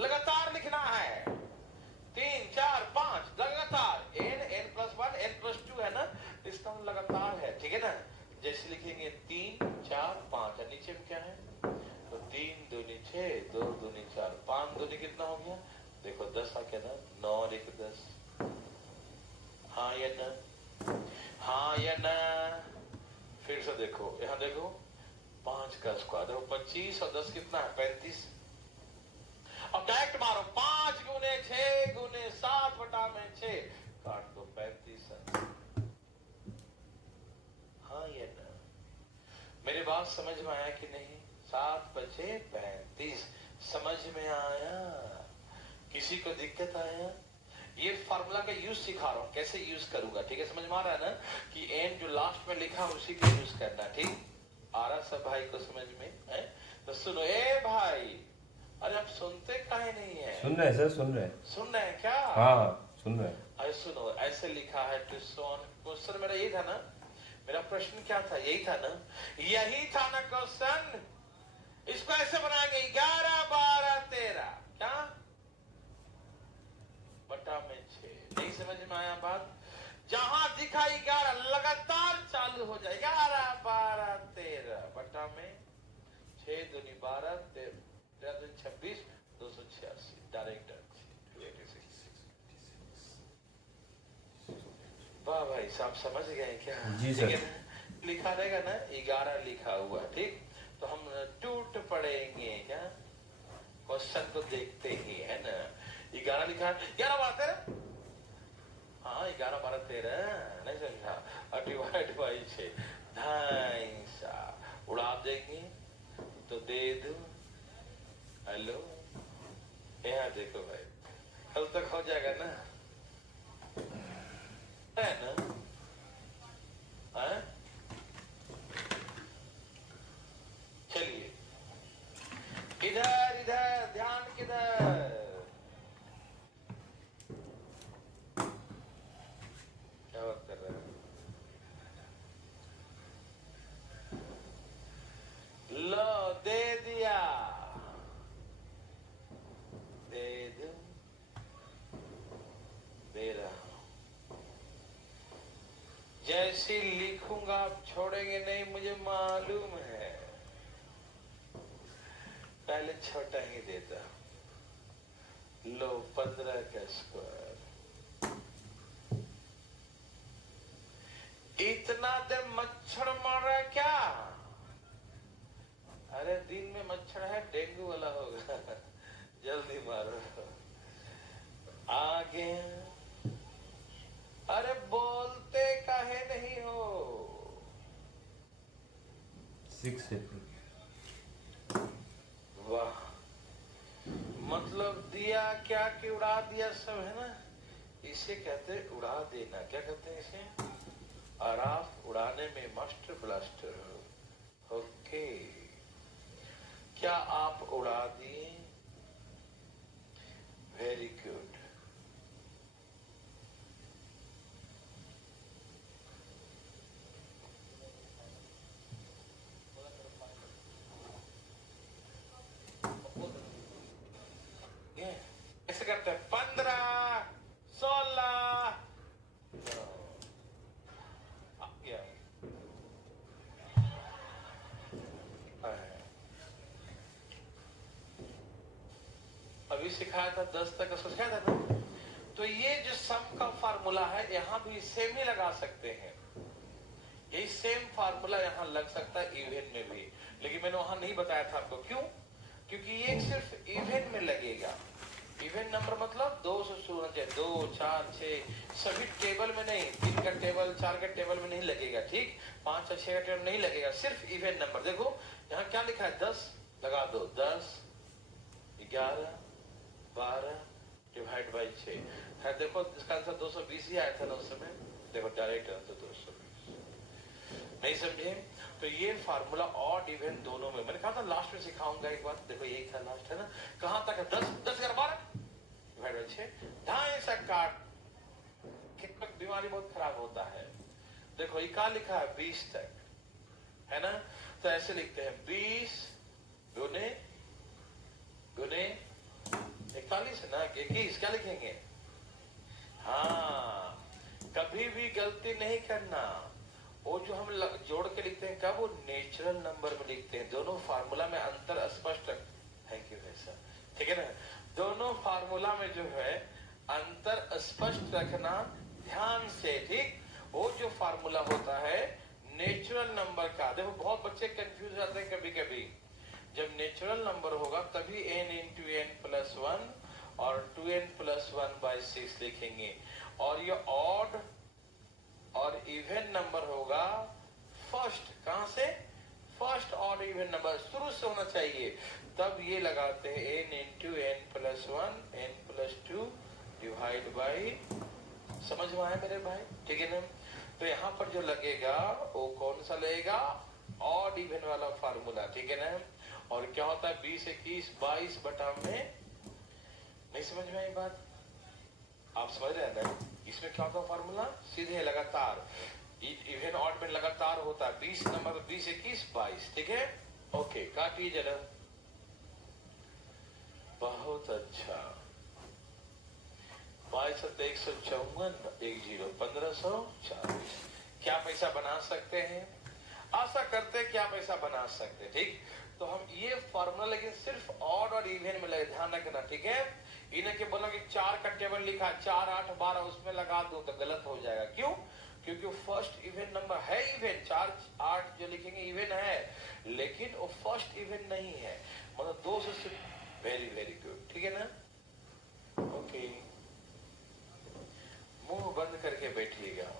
लगातार लिखना है, 3 4 5 लगातार। n प्लस 1 n प्लस 2 है ना, इसका मतलब लगातार है, ठीक है ना। जैसे लिखेंगे 3 4 5, नीचे में क्या है? तो 3 दूनी 6, 2 दूनी 4, 5 दूनी कितना हो गया? देखो 10 आ गया ना। 9 और 1 10, हाँ या ना? हाँ या ना? फिर से देखो, यहाँ देखो, 5 का स्क्वायर, देखो 25 और 10 कितना है? 35। अब डायरेक्ट मारो, 5 गुने 6 गुने 7 बटा में 6, काट दो 35 है। हाँ या ना? मेरी बात समझ में आया कि नहीं? 7 बचे 35, समझ में आया? किसी को दिक्कत आया? ये फार्मूला का यूज सिखा रहा हूं, कैसे यूज करूंगा, ठीक है। समझ में आ रहा है ना कि n जो लास्ट में लिखा उसी को यूज करना, ठीक। आ रहा सब भाई को समझ में है? तो सुनो, ए भाई, अरे आप सुनते काहे नहीं है? सुन रहे हैं सर, सुन रहे हैं। सुन रहे हैं क्या? हाँ सुन रहे हैं। अरे सुनो, ऐसे लिखा है टू सोन। क्वेश्चन मेरा यही था ना, मेरा प्रश्न क्या था? यही था ना, यही था ना क्वेश्चन। इसको ऐसे बनाएंगे 11 12 13 क्या बटा में 6। नहीं समझ में आया बात? जहां दिखा 11 लगातार चालू हो जाए, 11 12 13 बटा में 6 दूनी 12 13 दूनी 26 286 डायरेक्ट 286। वाह भाई साहब, समझ गए क्या? जी सर। लिखा रहेगा ना 11 लिखा हुआ, ठीक। तो हम टूट पड़ेंगे क्या? क्वेश्चन को देखते ही, है ना। 11 लिखा है, 11 12 13, हाँ 11 12 13, नहीं समझा? और डिवाइड बाई 6, 2.5 उड़ा देंगे तो दे दो। हेलो, यहाँ देखो भाई, कल तक हो जाएगा ना, है ना? है? चलिए, इधर इधर ध्यान, किधर? क्या बात कर रहे हैं? लो, दे दिया, दे दो, दे रहा हूं। जैसी लिखूंगा आप छोड़ेंगे नहीं, मुझे मालूम है। पहले छोटा ही देता। लो, 15 का स्क्वायर। इतना देर मच्छर मार रहा है क्या? मच्छर है, डेंगू वाला होगा। जल्दी मारो। आगे। अरे बोलते काहे नहीं हो? 6 April। वाह, मतलब दिया क्या कि उड़ा दिया सब, है ना? इसे कहते हैं उड़ा देना। क्या कहते हैं इसे? और आप उड़ाने में मास्टर ब्लास्टर हो। ओके, क्या आप उड़ा दिए? Very good. ऐसे करते हैं 15, 16। अभी सिखाया था 10 तक, उसको सिखाया था ना। तो ये जो सम का फार्मूला है, यहाँ भी सेम ही लगा सकते हैं। यही सेम फार्मूला यहाँ लग सकता है इवेन में भी, लेकिन मैंने वहां नहीं बताया था आपको। क्यों? क्योंकि ये सिर्फ इवेन में लगेगा। इवेन नंबर मतलब 2 से शुरू होना चाहिए। 2, 4, 6 सभी टेबल में नहीं, 3 का टेबल, 4 का टेबल में नहीं लगेगा, ठीक? 5 और 6 का टेबल नहीं लगेगा, सिर्फ इवेन नंबर। देखो यहाँ क्या लिखा है, 10 लगा दो। 10, 11, 12 डिवाइड बाई 6 है। देखो इसका आंसर 220 ही आया था ना उस समय। देखो डायरेक्ट आंसर 220। नहीं समझे? तो ये फार्मूला ऑड इवन दोनों में, मैंने कहा था लास्ट में सिखाऊंगा एक बार। देखो यही था लास्ट, है ना? कहां तक है? 10, 10 11 12 डिवाइड बाई 6, ढाई सा काट। कितना बीमारी बहुत खराब होता है। देखो ये क्या लिखा है, 20 तक, है ना? तो ऐसे लिखते हैं 20 गुने गुने 41 है ना, 21। क्या लिखेंगे? हाँ, कभी भी गलती नहीं करना। वो जो हम जोड़ के लिखते हैं, कब? वो नेचुरल नंबर में लिखते हैं। दोनों फार्मूला में अंतर स्पष्ट। थैंक यू वैसा, ठीक है ना? दोनों फार्मूला में जो है अंतर स्पष्ट रखना ध्यान से, ठीक? वो जो फार्मूला होता है नेचुरल नंबर का, देखो बहुत बच्चे कंफ्यूज जाते हैं कभी कभी। जब नेचुरल नंबर होगा तभी n इंटू n प्लस 1 और 2n प्लस 1 बाई 6 लिखेंगे। और ये ऑड और इवन नंबर होगा फर्स्ट। कहां से? फर्स्ट ऑड इवन नंबर शुरू से होना चाहिए। तब ये लगाते हैं n into n plus 1 n plus 2 divide by. समझ में आया मेरे भाई? ठीक है ना? तो यहाँ पर जो लगेगा वो कौन सा लगेगा? ऑड इवन वाला फार्मूला, ठीक है ना? और क्या होता है 20, 21, 22 बटा में। नहीं समझ में आई बात? आप समझ रहे हैं ना? इसमें क्या होता है फार्मूला? सीधे लगातार इवन ऑड में लगातार होता है। 20 नंबर 20, 21, 22, ठीक है? ओके, काटिए जरा। बहुत अच्छा। 22 154 10 1540। क्या पैसा बना सकते हैं? आशा करते हैं क्या पैसा बना सकते हैं, ठीक? तो हम ये फॉर्मूला लेकिन सिर्फ ऑड और इवन में लगे, ध्यान रखना, ठीक है? इन्हें के बोला कि 4 का टेबल लिखा, 4, 8, 12 उसमें लगा दो तो गलत हो जाएगा। क्यों? क्योंकि फर्स्ट इवन नंबर है इवन। 4, 8 जो लिखेंगे इवन है, लेकिन वो फर्स्ट इवन नहीं है, मतलब 2 से सिर्फ। वेरी वेरी गुड, ठीक है ना? ओके, मुंह बंद करके बैठिएगा।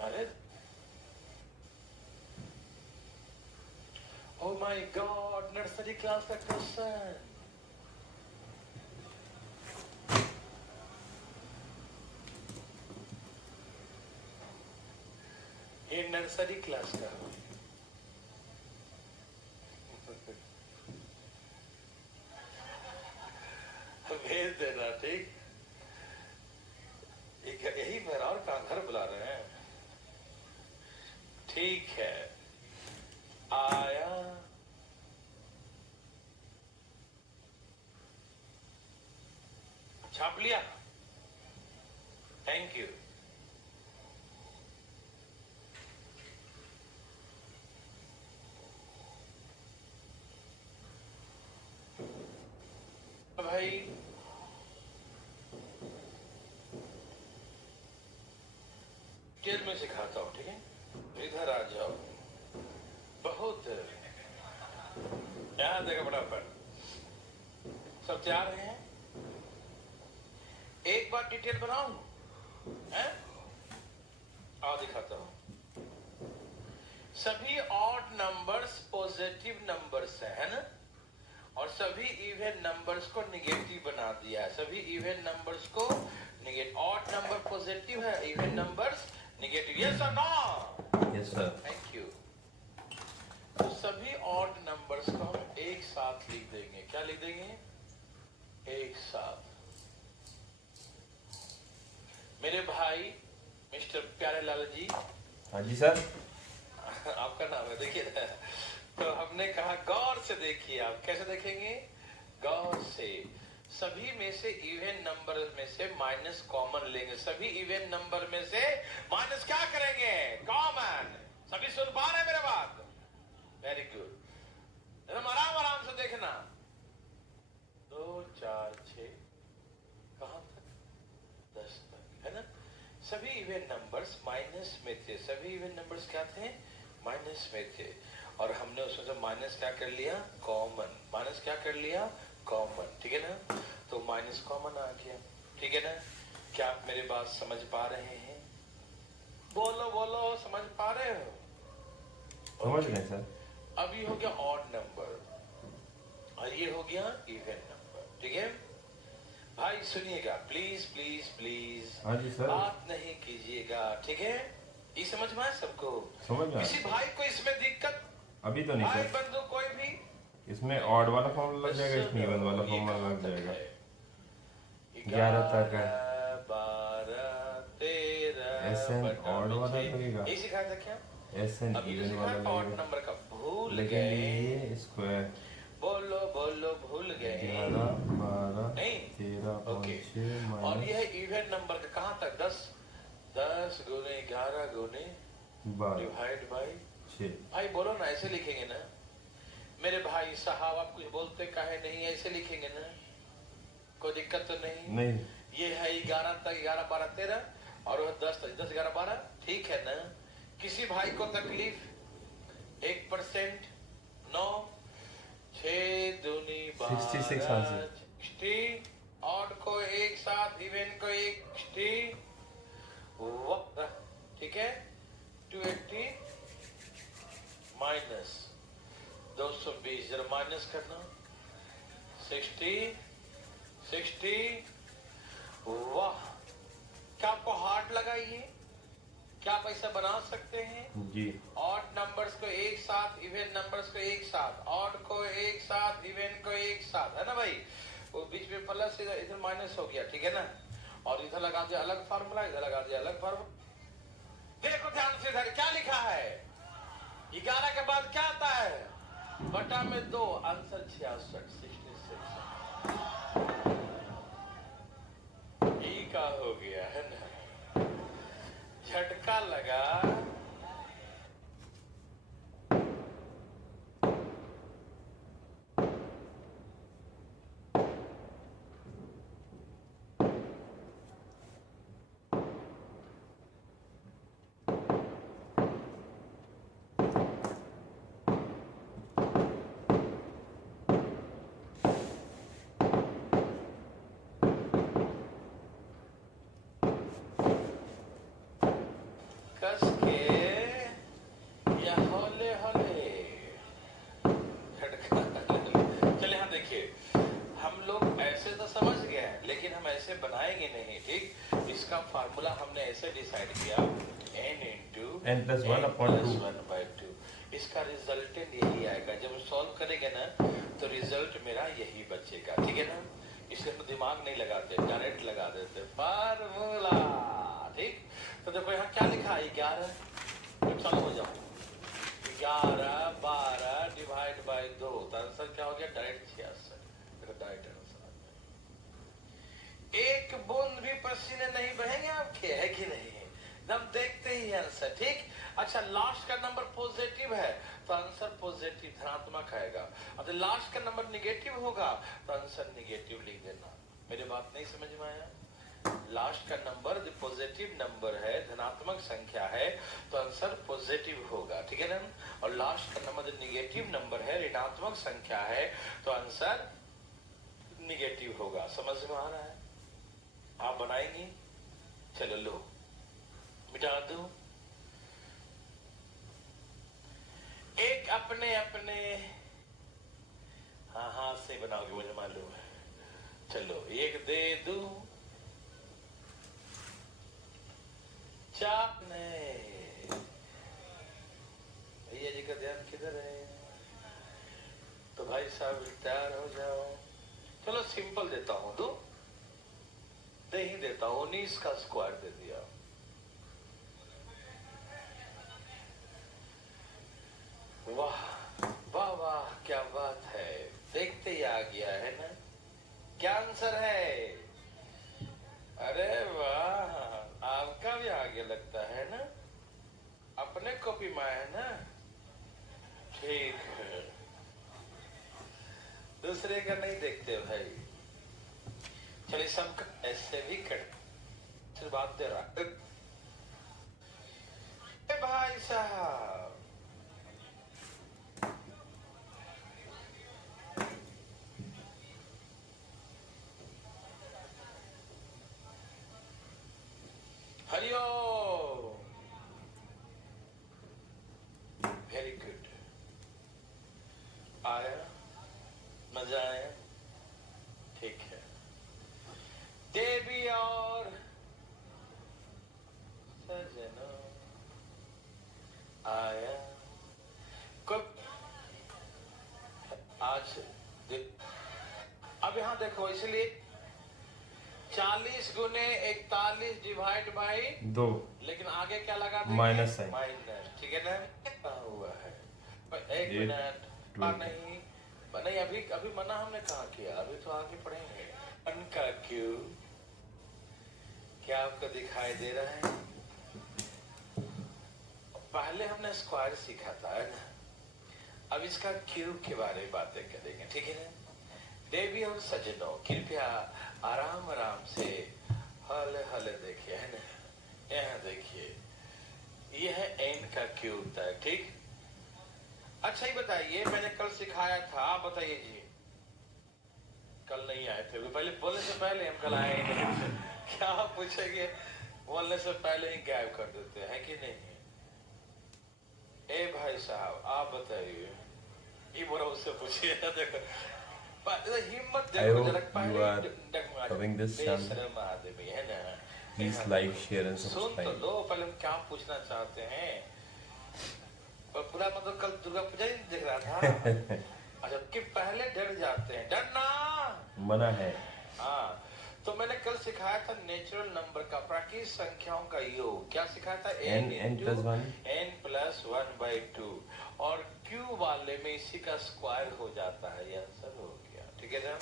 अरे oh my god, nursery class का क्वेश्चन। ये नर्सरी क्लास का भेज देना, ठीक? यही मेरा और का घर बुला रहे हैं, ठीक है? आया छाप लिया, थैंक यू। भाई डिटेल में सिखाता हूं, ठीक है? इधर आ जाओ। यहाँ देखो फटाफट, सब तैयार हैं? एक बार डिटेल बनाऊं हैं? आओ दिखाता हूं। सभी ऑड नंबर्स पॉजिटिव नंबर्स है ना, और सभी इवन नंबर्स को निगेटिव बना दिया है। सभी इवन नंबर्स को निगेटिव, ऑड नंबर पॉजिटिव है, इवन नंबर्स निगेटिव। यस और no? Yes sir. Thank you. तो सभी ऑड नंबर्स को हम एक साथ लिख देंगे। क्या लिख देंगे? एक साथ। मेरे भाई मिस्टर प्यारे लाल जी। हाँ जी सर। आपका नाम है, देखिए ना। तो हमने कहा गौर से देखिए। आप कैसे देखेंगे? गौर से। सभी में से इवन नंबर में से माइनस कॉमन लेंगे। सभी इवन नंबर में से माइनस क्या करेंगे? कॉमन। सभी सुन पा रहे हैं मेरे बात? Very good. आराम आराम से देखना। 2 4 6 कहां तक? 10 तक, है ना? सभी इवन नंबर्स माइनस में थे। सभी इवन नंबर्स क्या थे? माइनस में थे। और हमने उसमें से माइनस क्या कर लिया? कॉमन। माइनस क्या कर लिया? कॉमन। ठीक है ना? तो माइनस कॉमन आ गया। ठीक है ना? क्या आप मेरी बात समझ पा रहे हैं? बोलो बोलो, समझ पा रहे हो? समझ गए सर। अब ये हो गया ऑड नंबर और ये हो गया इवन नंबर। ठीक है भाई, सुनिएगा प्लीज प्लीज प्लीज। हाँ जी सर। बात नहीं कीजिएगा, ठीक है? ये समझ में आया सबको? समझ में। किसी भाई को इसमें दिक्कत? अभी तो नहीं भाई सर। बंधु कोई भी? इसमें ऑड वाला फॉर्मूला लग जाएगा, इसमें इवन वाला फॉर्मूला लग जाएगा। 11 तक है। 12 13 SN ऑड वाला लगेगा, ये सिखाया था क्या? SN इवन वाला ऑड लगेगा। नंबर का भूल लेकिन गए। ये स्क्वायर बोलो बोलो, भूल गए? 11 12 नहीं? 13 ओके। 5 और6 यह इवन नंबर का कहां तक? 10 10 गुने 11 गुने 12 डिवाइड बाई 6। भाई बोलो ना, ऐसे लिखेंगे ना मेरे भाई साहब? आप कुछ बोलते काहे नहीं? ऐसे लिखेंगे ना? कोई दिक्कत तो नहीं? ये है 11 तक, 11 12 13 और वह 10 तक, 10 11 12। ठीक है ना? किसी भाई को तकलीफ? 1% 9 6 दूनी 66 आंसर। 60 ऑड को एक साथ, इवन को एक 60। ठीक है? 280 माइनस 220, जरा माइनस करना। 60 वाह, क्या आपको हार्ड लगा ये? क्या आप ऐसा बना सकते हैं जी? ऑड नंबर्स को एक साथ, इवन नंबर्स को एक साथ, ऑड को एक साथ, इवन को एक साथ, है ना भाई? वो बीच में प्लस, इधर माइनस हो गया। ठीक है ना? और इधर लगा दिया अलग फार्मूला, इधर लगा दिया अलग फार्मूला। देखो ध्यान से, इधर क्या लिखा है? 11 के बाद क्या आता है? बटा में 2, आंसर 66 ई का हो गया, है ना? झटका लगा। कस के या हौले हौले झटका। चले हाँ, देखिए हम लोग ऐसे तो समझ गए हैं, लेकिन हम ऐसे बनाएंगे नहीं। ठीक? इसका फार्मूला हमने ऐसे डिसाइड किया, n into n plus 1 upon 2। 1/2। इसका रिजल्टेंट यही आएगा। जब सॉल्व करेंगे ना तो रिजल्ट मेरा यही बचेगा। ठीक है ना? इसलिए हम दिमाग नहीं लगाते, डायरेक्ट लगा देते फार्मूला। ठीक? तो देखो यहाँ क्या लिखा है? 11। चलो हो जाओ। 11 12 डिवाइड बाई 2, तो आंसर क्या हो गया? डायरेक्ट 66। Direct answer. एक बूंद भी पसीने नहीं बहेंगे आपके, है कि नहीं? एकदम देखते ही आंसर। ठीक? अच्छा, लास्ट का नंबर पॉजिटिव है तो आंसर पॉजिटिव धनात्मक आएगा। अब लास्ट का नंबर निगेटिव होगा तो आंसर निगेटिव लिख देना। मेरी बात नहीं समझ में आया? लास्ट का नंबर जो पॉजिटिव नंबर है, धनात्मक संख्या है, तो आंसर पॉजिटिव होगा, ठीक है ना। और लास्ट का नंबर जो निगेटिव नंबर है, ऋणात्मक संख्या है, तो आंसर निगेटिव होगा। समझ में आ रहा है? आप बनाएंगी? चलो लो मिटा दो। एक अपने अपने हाँ हाथ से बनाओगे मुझे मालूम है। चलो एक दे दूं चाप नहीं। भैया जी का ध्यान किधर है? तो भाई साहब तैयार हो जाओ। चलो सिंपल देता हूं, दे ही देता हूं। 19 का स्क्वायर दे दिया। वाह वाह वाह, क्या बात है, देखते ही आ गया है ना। क्या आंसर है? अरे वाह, आपका भी आगे लगता है ना, अपने कॉपी में है ना। ठीक है, दूसरे का नहीं देखते भाई। चलिए सब ऐसे भी कर, सिर्फ बात दे रहा भाई साहब। Hariom, very good. आया मजा आया? ठीक है। देवी और सजनों आया कब आज अब यहां देखो, इसलिए 40 गुने 41 डिवाइड बाई 2, लेकिन आगे क्या लगा देंगे? Minus sign. माइनस, ठीक है ना। कितना हुआ है? एक 8, मिनट। 20। नहीं नहीं, अभी अभी मना हमने कहा किया, अभी तो आगे पढ़ेंगे। 1 का क्यूब क्या आपको दिखाई दे रहा है? पहले हमने स्क्वायर सीखा था, है ना। अब इसका क्यूब के बारे में बातें करेंगे, ठीक है ना। देवी और सजनों कृपया आराम आराम से हले हले देखिए, है ना। यहाँ देखिए, यह है n का क्यूब था, ठीक। अच्छा ही बताइए, मैंने कल सिखाया था, आप बताइए जी। कल नहीं आए थे, पहले बोलने से पहले हम कल आए नहीं। क्या आप पूछेंगे? बोलने से पहले ही गायब कर देते हैं कि नहीं? ए भाई साहब आप बताइए, ये बोला उससे पूछिए। देखो हिम्मत I देखो hope जरा, you पहले are loving this channel. बेशर्म आदमी है ना। Please like, share and सुन तो subscribe. लो, पहले हम क्या पूछना चाहते हैं। और पूरा मतलब कल दुर्गा पूजा ही देख रहा था। अच्छा कि पहले डर जाते हैं, डरना मना है। हाँ, तो मैंने कल सिखाया था नेचुरल नंबर का, प्राकृतिक संख्याओं का योग। क्या सिखाया था? n+1/2। और q वाले में इसी का स्क्वायर हो जाता है, यह आंसर हो गया, ठीक है ना।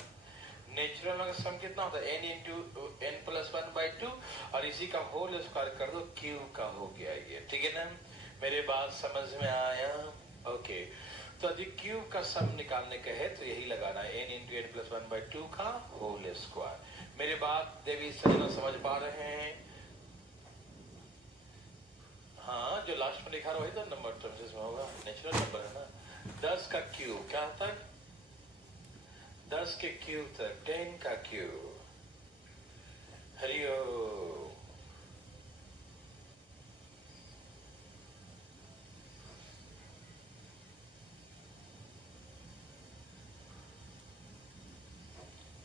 नेचुरल नंबर का सम कितना होता है? n+1/2 और इसी का होल स्क्वायर कर दो, q का हो गया ये, ठीक है ना। मेरे बात समझ में आया? ओके, तो यदि q का सम निकालने का है तो यही लगाना है, n×n+1/2 का होल स्क्वायर। मेरे बात देवी सजना समझ पा रहे हैं? हाँ, जो लास्ट में लिखा वही तो नंबर टर्म्स में होगा, नेचुरल नंबर है ना। 10 का क्यूब क्या तक? 10 के क्यूब तक 10 का क्यूब। हरिओम।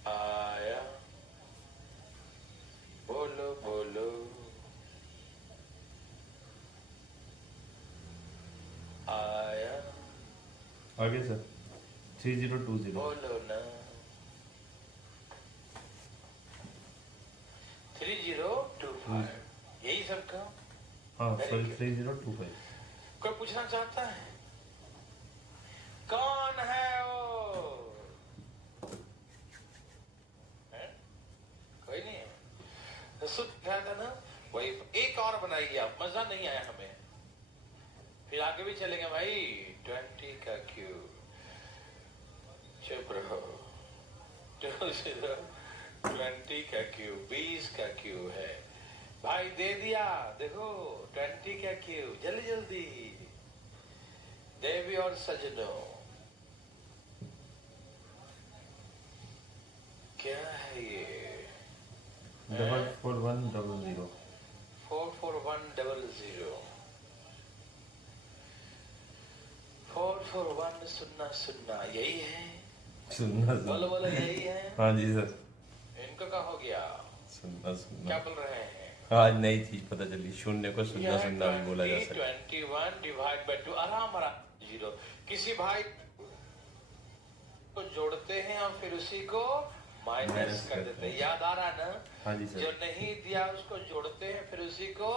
आया, बोलो बोलो, आया, आगे सर 3020। बोलो ना। 3025 यही सबका। हाँ सॉरी 3025। कोई पूछना चाहता है? कौन है वो? है? कोई नहीं है? तो सुन क्या था ना, वही एक और बनाइए आप, मजा नहीं आया हमें, फिर आगे भी चलेंगे भाई। 20 का क्यूब, चुप रहो। 20 का क्यूब 20 का क्यूब है भाई, दे दिया। देखो 20 का क्यूब, जल्दी जल्दी। देवी और सजनों, क्या है ये? 44100 44100 441 सुनना सुनना, यही है? सुनना बोलो बोलो, यही है? हाँ जी सर। इनको क्या हो गया? सुनना सुनना क्या बोल रहे हैं? आज नई चीज पता चली, शून्य को सुनना सुनना भी बोला जा सकता है। 21 डिवाइड बाय 2 आराम आराम 0। किसी भाई को जोड़ते हैं और फिर उसी को माइनस कर देते हैं, याद आ रहा है ना? हाँ जी सर। जो नहीं दिया उसको जोड़ते हैं, फिर उसी को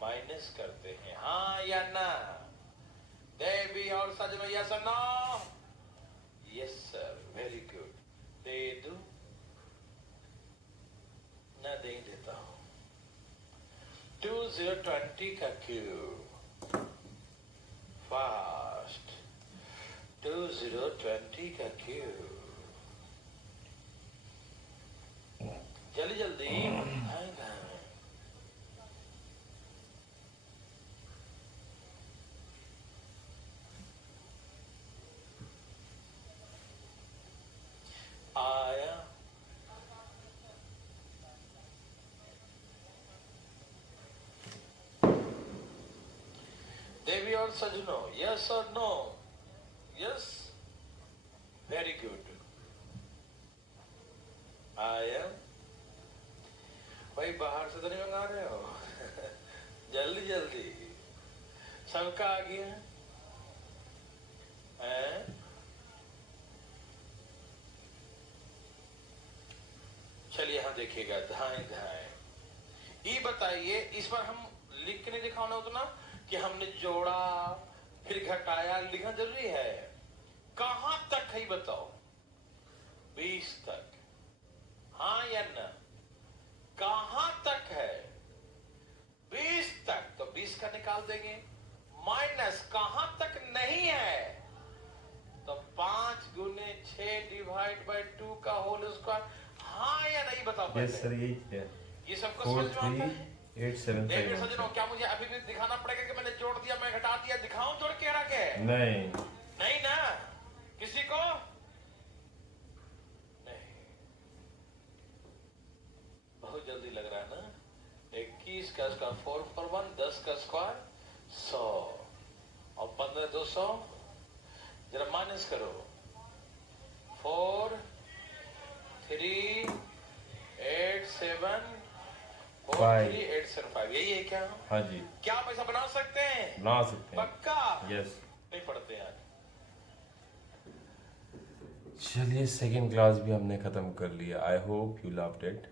माइनस करते हैं, हाँ या ना? देवी और सजनों, यस और no? Yes sir, very good. दे दू ना? दे देता हूं। 2020 का क्यूब फास्ट, 2020 का क्यूब, जल्दी जल्दी। आया देवी और सजनों, यस और नो? Yes, very good. आया भाई, बाहर से तो नहीं मंगा रहे हो? जल्दी जल्दी, सबका आ गया है? चलिए यहां देखिएगा, धाए धाए। ये बताइए, इस पर हम लिख के नहीं दिखाना उतना कि हमने जोड़ा फिर घटाया, लिखना जरूरी है? कहां तक है बताओ? 20 तक, हाँ या ना? कहां तक है? 20 तक, तो 20 का निकाल देंगे। माइनस कहां तक नहीं है? तो 5 गुने 6 डिवाइड बाय 2 का होल स्क्वायर, हाँ या नहीं बताओ पहले? यस सर, यही है। ये सबको समझ में आता है? 43875। सज्जनों, क्या मुझे अभी भी दिखाना पड़ेगा कि मैंने जोड़ दिया, मैं घटा दिया? दिखाऊं जोड़ के रखे? नहीं नहीं ना? किसी को नहीं? बहुत जल्दी लग रहा है ना? 21 का स्क्वायर 441, 10 का स्क्वायर 100 और 15 200। जरा माइनस करो। 4 3 8 7 4 3 8 7 5, यही है क्या? हाँ जी, क्या पैसा बना सकते हैं? बना सकते हैं। पक्का? यस। नहीं पढ़ते यार। चलिए, सेकेंड क्लास भी हमने ख़त्म कर लिया। I hope you loved it.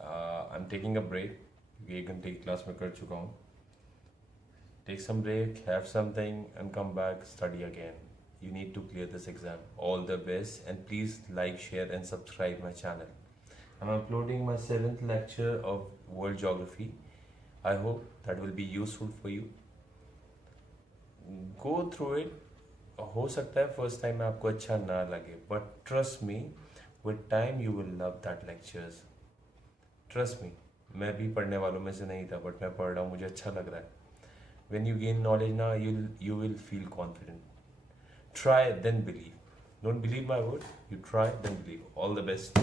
I am taking a break, क्योंकि 1 घंटे की क्लास में कर चुका हूँ। Take some break, have something and come back, study again. You need to clear this exam. All the best, and please like, share and subscribe my channel. I'm uploading my 7th lecture of World Geography. I hope that will be useful for you. Go through it. हो सकता है first time में आपको अच्छा ना लगे, but trust me, with time you will love that lectures. Trust me, मैं भी पढ़ने वालों में से नहीं था, but मैं पढ़ रहा हूँ, मुझे अच्छा लग रहा है. When you gain knowledge now, you will feel confident. Try, then believe. Don't believe my word. You try, then believe. All the best.